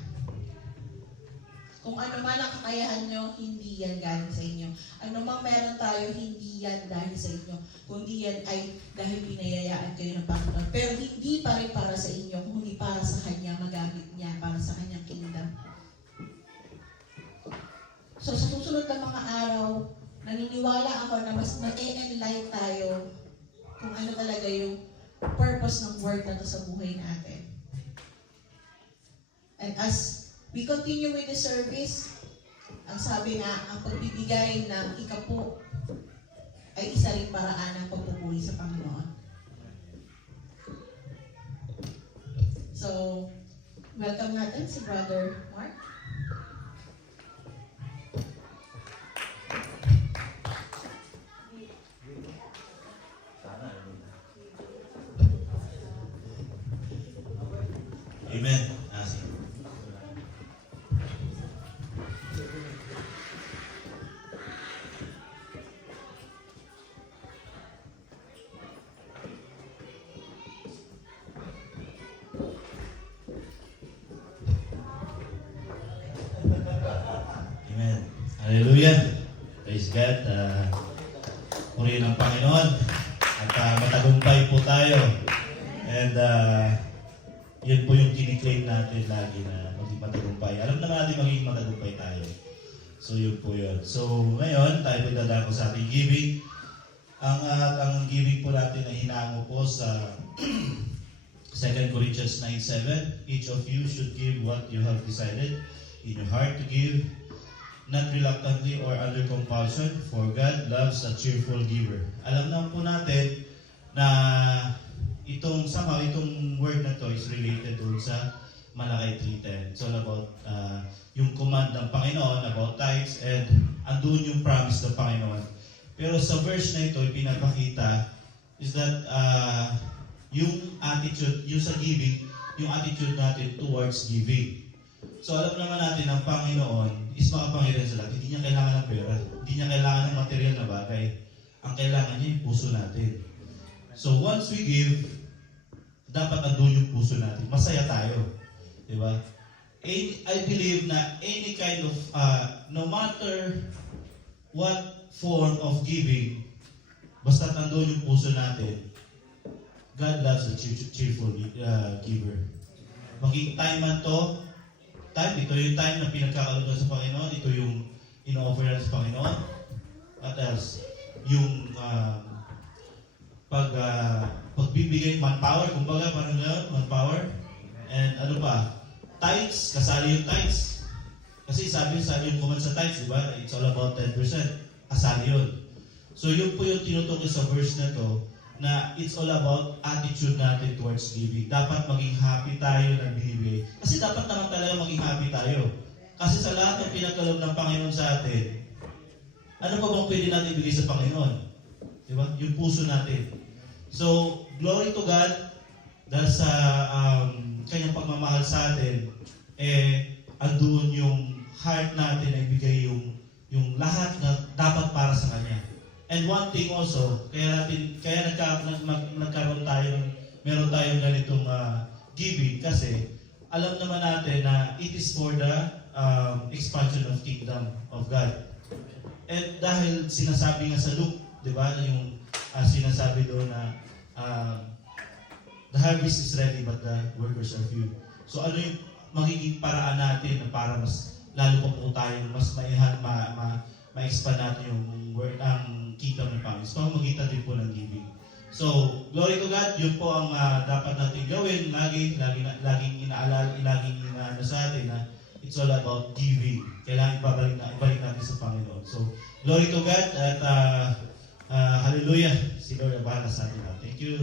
Kung ano man ang kakayahan nyo, hindi yan galing sa inyo. Ano mang meron tayo, hindi yan dahil sa inyo. Kundi yan ay dahil pinayayaan kayo ng Panginoon. Pero hindi pa rin para sa inyo, kundi para sa Kanya, magamit niya para sa Kanyang kingdom. So sa susunod na mga araw, naniniwala ako na mas ma-enlight tayo kung ano talaga yung purpose ng word na to sa buhay natin. And as we continue with the service, ang sabi na, ang pagbibigay ng ikapo ay isa ring paraan ng pagpupuri sa Panginoon. So, welcome natin si Brother Mark. Amen. Amen. Hallelujah. Praise God. Purihin ang Panginoon. At matagumpay po tayo. And yun po yung kiniklaim natin lagi na maging matagumpay. Alam naman natin magiging matagumpay tayo. So yun po yun. So ngayon, tayo po dadako sa ating giving. Ang giving po natin ay hinango po sa 2 Corinthians 9:7. Each of you should give what you have decided in your heart to give, not reluctantly or under compulsion, for God loves a cheerful giver. Alam naman po natin na itong word na to is related doon sa Malakay 3:10. It's all about yung command ng Panginoon about tithes, and andun yung promise ng Panginoon. Pero sa verse na ito, pinapakita is that yung attitude, yung sa giving, yung attitude natin towards giving. So alam naman natin ang Panginoon is makapangyarihan sa lahat. Hindi niya kailangan ng pera, hindi niya kailangan ng material na bagay. Ang kailangan niya yung puso natin. So once we give, dapat andun yung puso natin. Masaya tayo. Diba? I believe na any kind of, no matter what form of giving, basta andun yung puso natin, God loves a cheerful giver. Maging time man to, ito yung time na pinagkakalunan sa Panginoon, ito yung ino-offer natin sa Panginoon. What else? Yung pagbibigay, manpower, kumbaga parang gano'n, manpower. And ano pa? Tithes, kasali yung tithes. Kasi sabi yung command sa tithes, di ba? It's all about 10%. Kasali yun. So yun po yung tinutukoy sa verse na to, na it's all about attitude natin towards giving. Dapat maging happy tayo na binibigay. Kasi dapat naman talaga maging happy tayo. Kasi sa lahat ng pinagkaloob ng Panginoon sa atin, ano pa bang pwede natin ibigay sa Panginoon? Diba? Yung puso natin. So, glory to God dahil sa kanyang pagmamahal sa atin, andun yung heart natin na ibigay yung lahat na dapat para sa Kanya. And one thing also, kaya nagkaroon tayo, meron tayong ganitong giving kasi alam naman natin na it is for the expansion of kingdom of God. And dahil sinasabi nga sa Luke, di ba, yung sinasabi doon na the harvest is ready but the workers are few. So ano yung magiging paraan natin na para mas lalo pa po tayo, mas ma-expand natin yung word, ang kingdom ng Panginoon. So pamamagitan din po ng giving. So, glory to God, yun po ang dapat natin gawin. Laging inaalala, laging inaano sa atin na it's all about giving. Kailangan ibalik natin sa Panginoon. So, glory to God at hallelujah. Si Lord ang bahala sa atin. Thank you.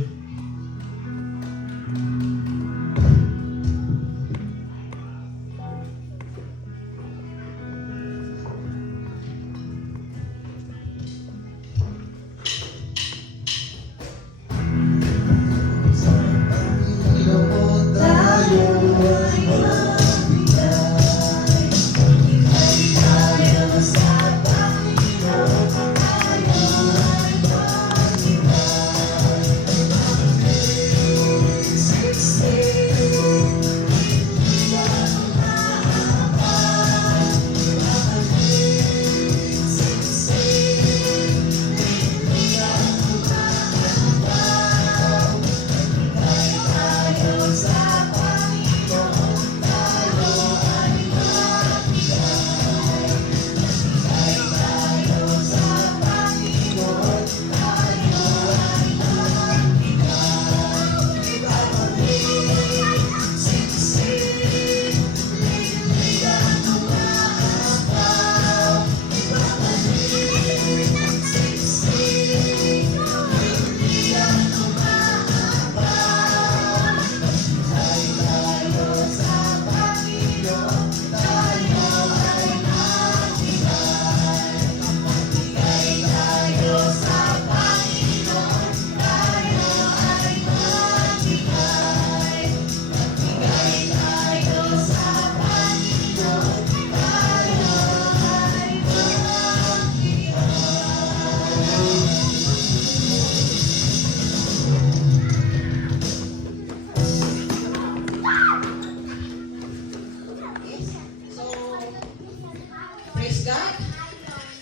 Praise God.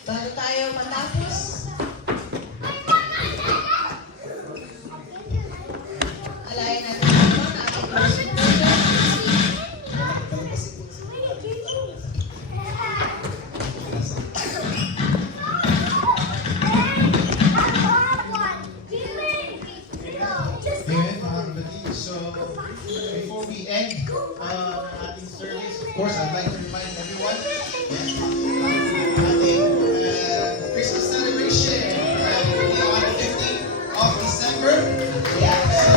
Bago tayo matapos, alayan natin ito na ating worship leader. Amen, mga kapatid. So, before we end ang ating service, of course, I'd like to remind everyone, ating Christmas celebration will be on the 15th of December. So,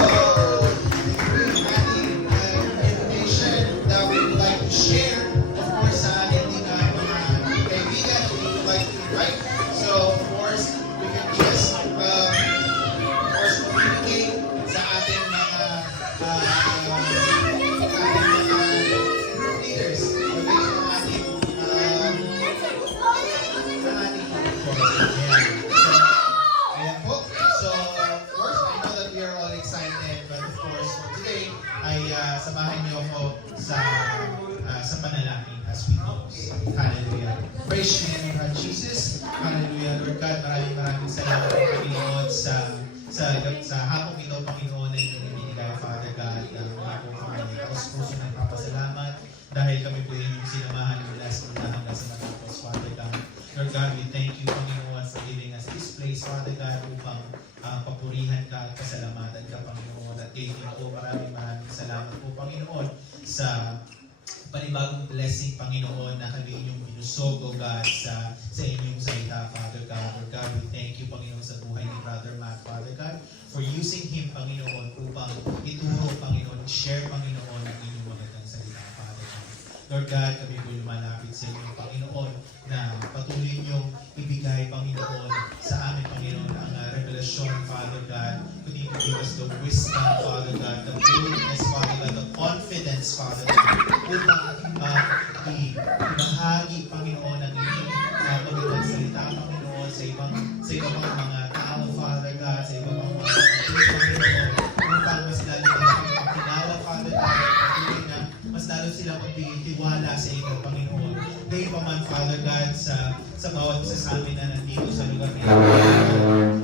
ating information that we would like to share, of course, sa ating mga kaibigan we would like to invite. So, of course, we can just communicate sa ating mga group leaders. Okay, ang ating ayan po. So, of course, I know that we are all excited, but of course, for today, ay samahan niyo ako sa panalangin as we close. Hallelujah. Praise you, Lord Jesus. Hallelujah, Lord God. Maraming salamat, Panginoon, sa hapong ito, Panginoon, na inyong ibinigay, Father God, ng mga po kami. Tapos puso nagpapasalamat dahil kami po yung sinamahan mula sa una hanggang sa matapos, Father God. Lord God, we thank you, Panginoon, for giving us this place, Father God, upang papurihan ka at pasalamatan ka, Panginoon. At kayo po, maraming salamat po, Panginoon, sa panibagong blessing, Panginoon, na kami inyong minusog, O God, sa inyong salita, Father God. Lord God, we thank you, Panginoon, sa buhay ni Brother Matt, Father God, for using him, Panginoon, upang ituro, Panginoon, share, Panginoon, ang inyong magandang salita, Father God. Lord God, kami po lumalapit sa inyo, Panginoon, na patuloy niyong ibigay, Panginoon, sa amin, Panginoon, ang revelasyon, Father God. Continue to give us the wisdom, Father God, the boldness, Father God, the confidence, Father God, upang ibahagi, Panginoon, ang inyong magandang salita, Panginoon, sa ibang mga tao, Father God, sa ibang mga Panginoon, upang mas lalo nilang makilala, Father God, patuloy na mas lalo silang magtitiwala sa inyo, Panginoon. Ngayon pa man, Father God, sa bawat isa sa amin na nandito sa lugar nila.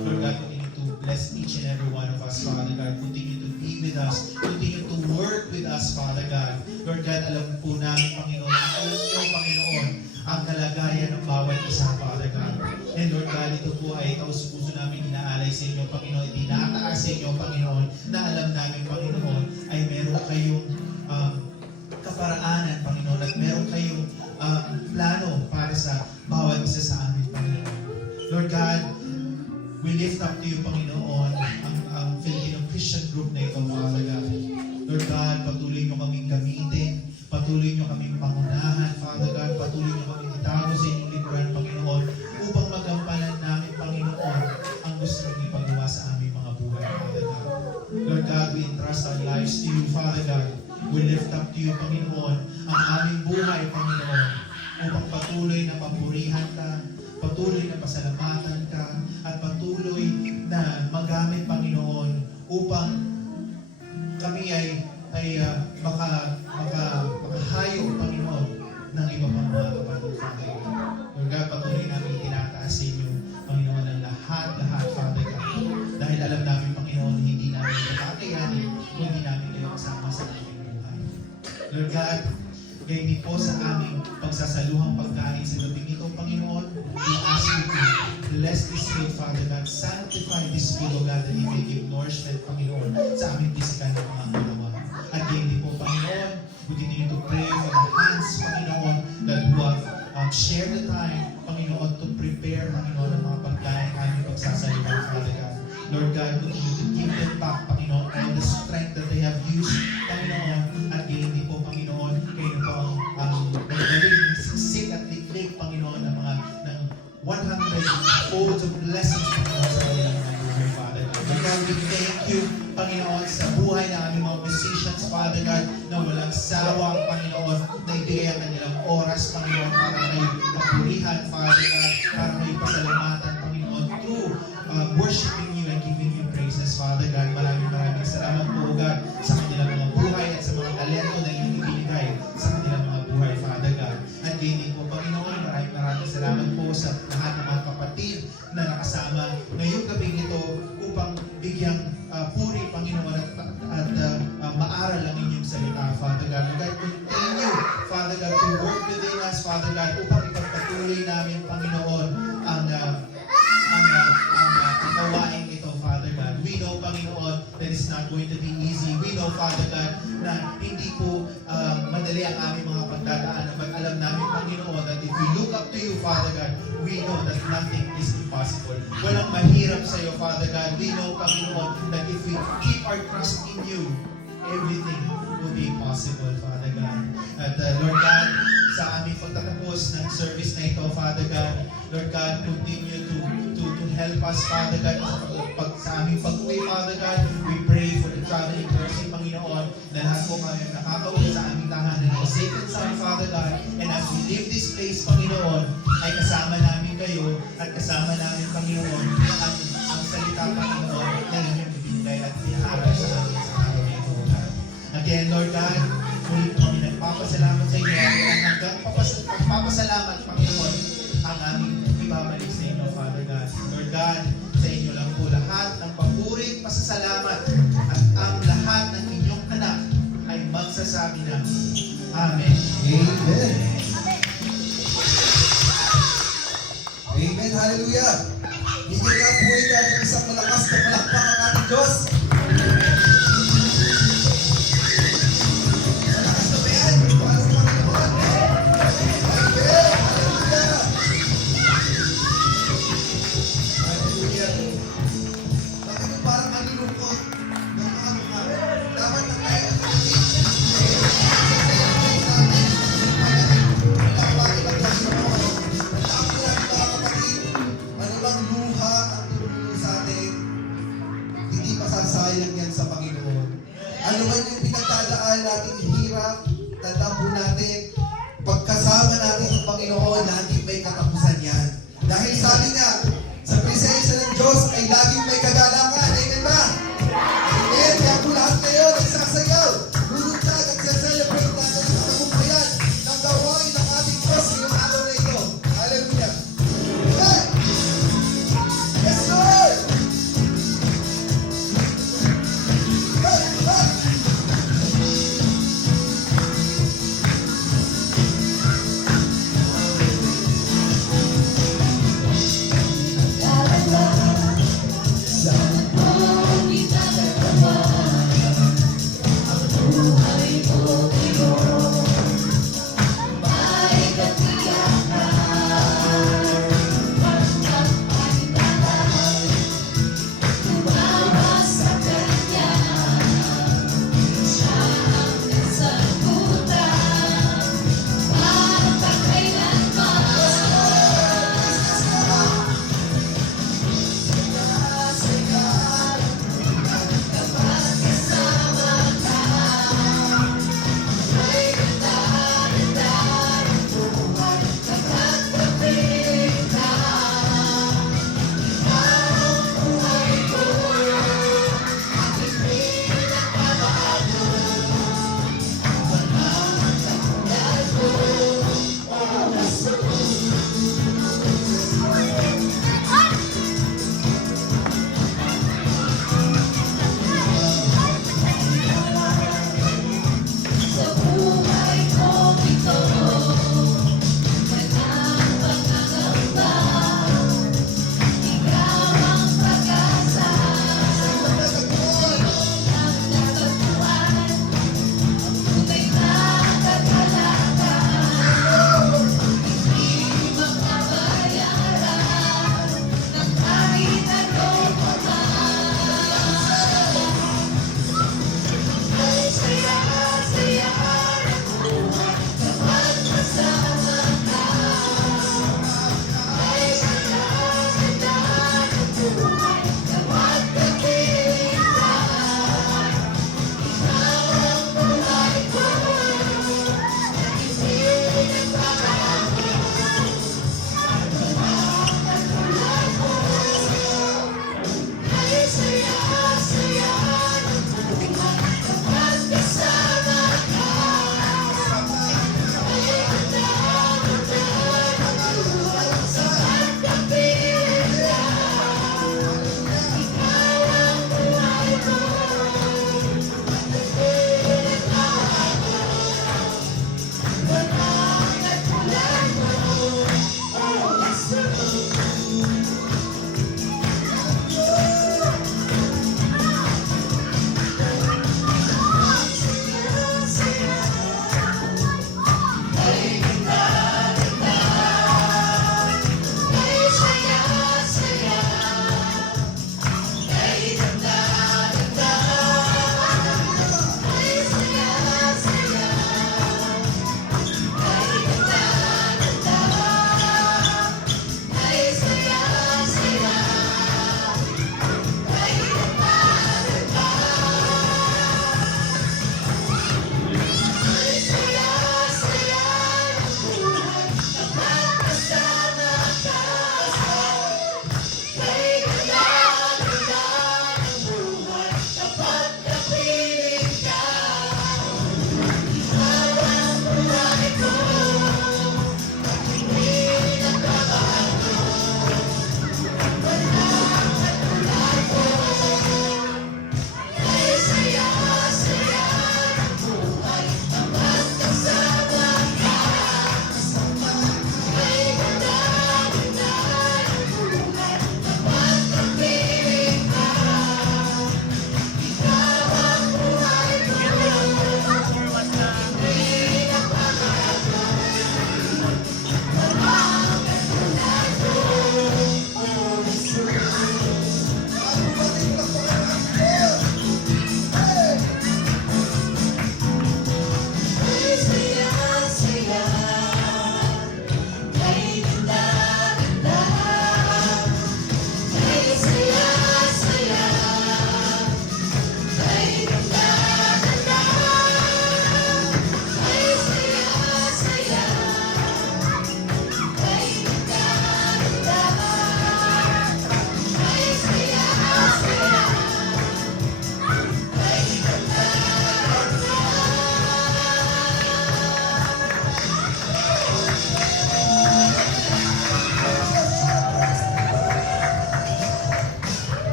Lord God, continue to bless each and every one of us, Father God. Continue to be with us. Continue to work with us, Father God. Lord God, alam po namin, Panginoon, alam niyo, Panginoon, ang kalagayan ng bawat isa, Father God. And Lord God, ito po ay taus-puso namin inaalay sa inyo, Panginoon. Itinataas sa inyo, Panginoon, na alam namin, Panginoon, ay meron kayong kaparaanan, Panginoon, at meron kayong plano para sa bawat isa sa amin, Panginoon. Lord God, we lift up to you, Panginoon, ang Filipino Christian group na ito, Father God. Lord God, patuloy nyo kaming gamitin, patuloy nyo kaming pangunahan, Father God, patuloy nyo kaming itago sa inyong likuran, Panginoon, upang magampanan namin, Panginoon, ang gusto nyo ipagawa sa aming mga buhay, Father God. Lord God, we entrust our lives to you, Father God. We lift up to you, Panginoon, ang aming buhay, Panginoon, upang patuloy na papurihan ka, patuloy na pasalamatan ka, at patuloy na magamit, Panginoon, upang kami ay makahayo, Panginoon, ng iba pang mga kapatid, Father God. Lord God, patuloy namin itinataas sa inyo, Panginoon, ang lahat, Father God. Dahil alam namin, Panginoon, hindi namin ito kakayanin kung hindi namin kayo kasama sa aming buhay. Lord God, gayon din po sa aming pagsasaluhang pagkain sa gabing ito, Panginoon, we ask you to bless this food, Father God. Sanctify this food, O God, that it may give nourishment, Panginoon, sa aming physical na mga kalawa. At gayon din po, Panginoon, we continue to pray for the hands, Panginoon, that who have shared the time, Panginoon, to prepare, Panginoon, ang mga pagkain aming pagsasaluhang, Father God. Lord God, continue to give them back, Panginoon, all the strength that they have used, Panginoon, at gayon din po, Panginoon, kayo po ang magagaling siksik at liklik, Panginoon, ng 100 folds of blessings, Panginoon, sa kanilang mga buhay, Father God. Lord God, we thank you, Panginoon, sa buhay ng aming mga musicians, Father God, na walang sawa, Panginoon, na ibigay ang kanilang oras, Panginoon, para kayo mapurihan, Father God, para kayo pasalamatan, Panginoon, through worshiping you and giving you praises, Father God. Maraming salamat po, God, sa kanilang mga buhay at sa mga talento na inyong ibinigay sa kanilang mga Salamat po sa lahat ng mga kapatid na nakasama ngayong gabing ito upang bigyang puri, Panginoon, at maaral ang inyong salita, Father God. Lord God, continue, Father God, to work within us, Father God, upang ipagpatuloy namin, Panginoon, ang gawain ito, Father God. We know, Panginoon, that it's not going to be easy. We know, Father God, na hindi po madali ang aming mga pagdadaanan. But alam namin, Panginoon, that if we look up to you, Father God, we know that nothing is impossible. Walang mahirap sa iyo, Father God. We know, Panginoon, that if we keep our trust in you, everything will be possible, Father God. At Lord God, sa aming pagtatapos ng service na ito, Father God, Lord God, continue to help us, Father God, sa aming pag-uwi, Father God. We pray for the traveling mercy, Panginoon, na lahat po kami nakakauwi sa aming tahanan ng safe and sound, Father God. And as we leave this place, Panginoon, ay kasama namin kayo at kasama namin, Panginoon, ang salita, Panginoon, na inyong ibigay at inaharal sa amin sa araw na ito, God. Again, Lord God, muli po kami nagpapasalamat sa inyo at hanggang pagpapasalamat, Panginoon, ang aming ibabalik sa inyo, Father God. Lord God, sa inyo lang po lahat ng papuri, pasasalamat at ang lahat ng inyong anak ay magsasabi na Amen. Amen. Amen. Hallelujah. Bigyan nga po ito ng isang malakas na palakpakan.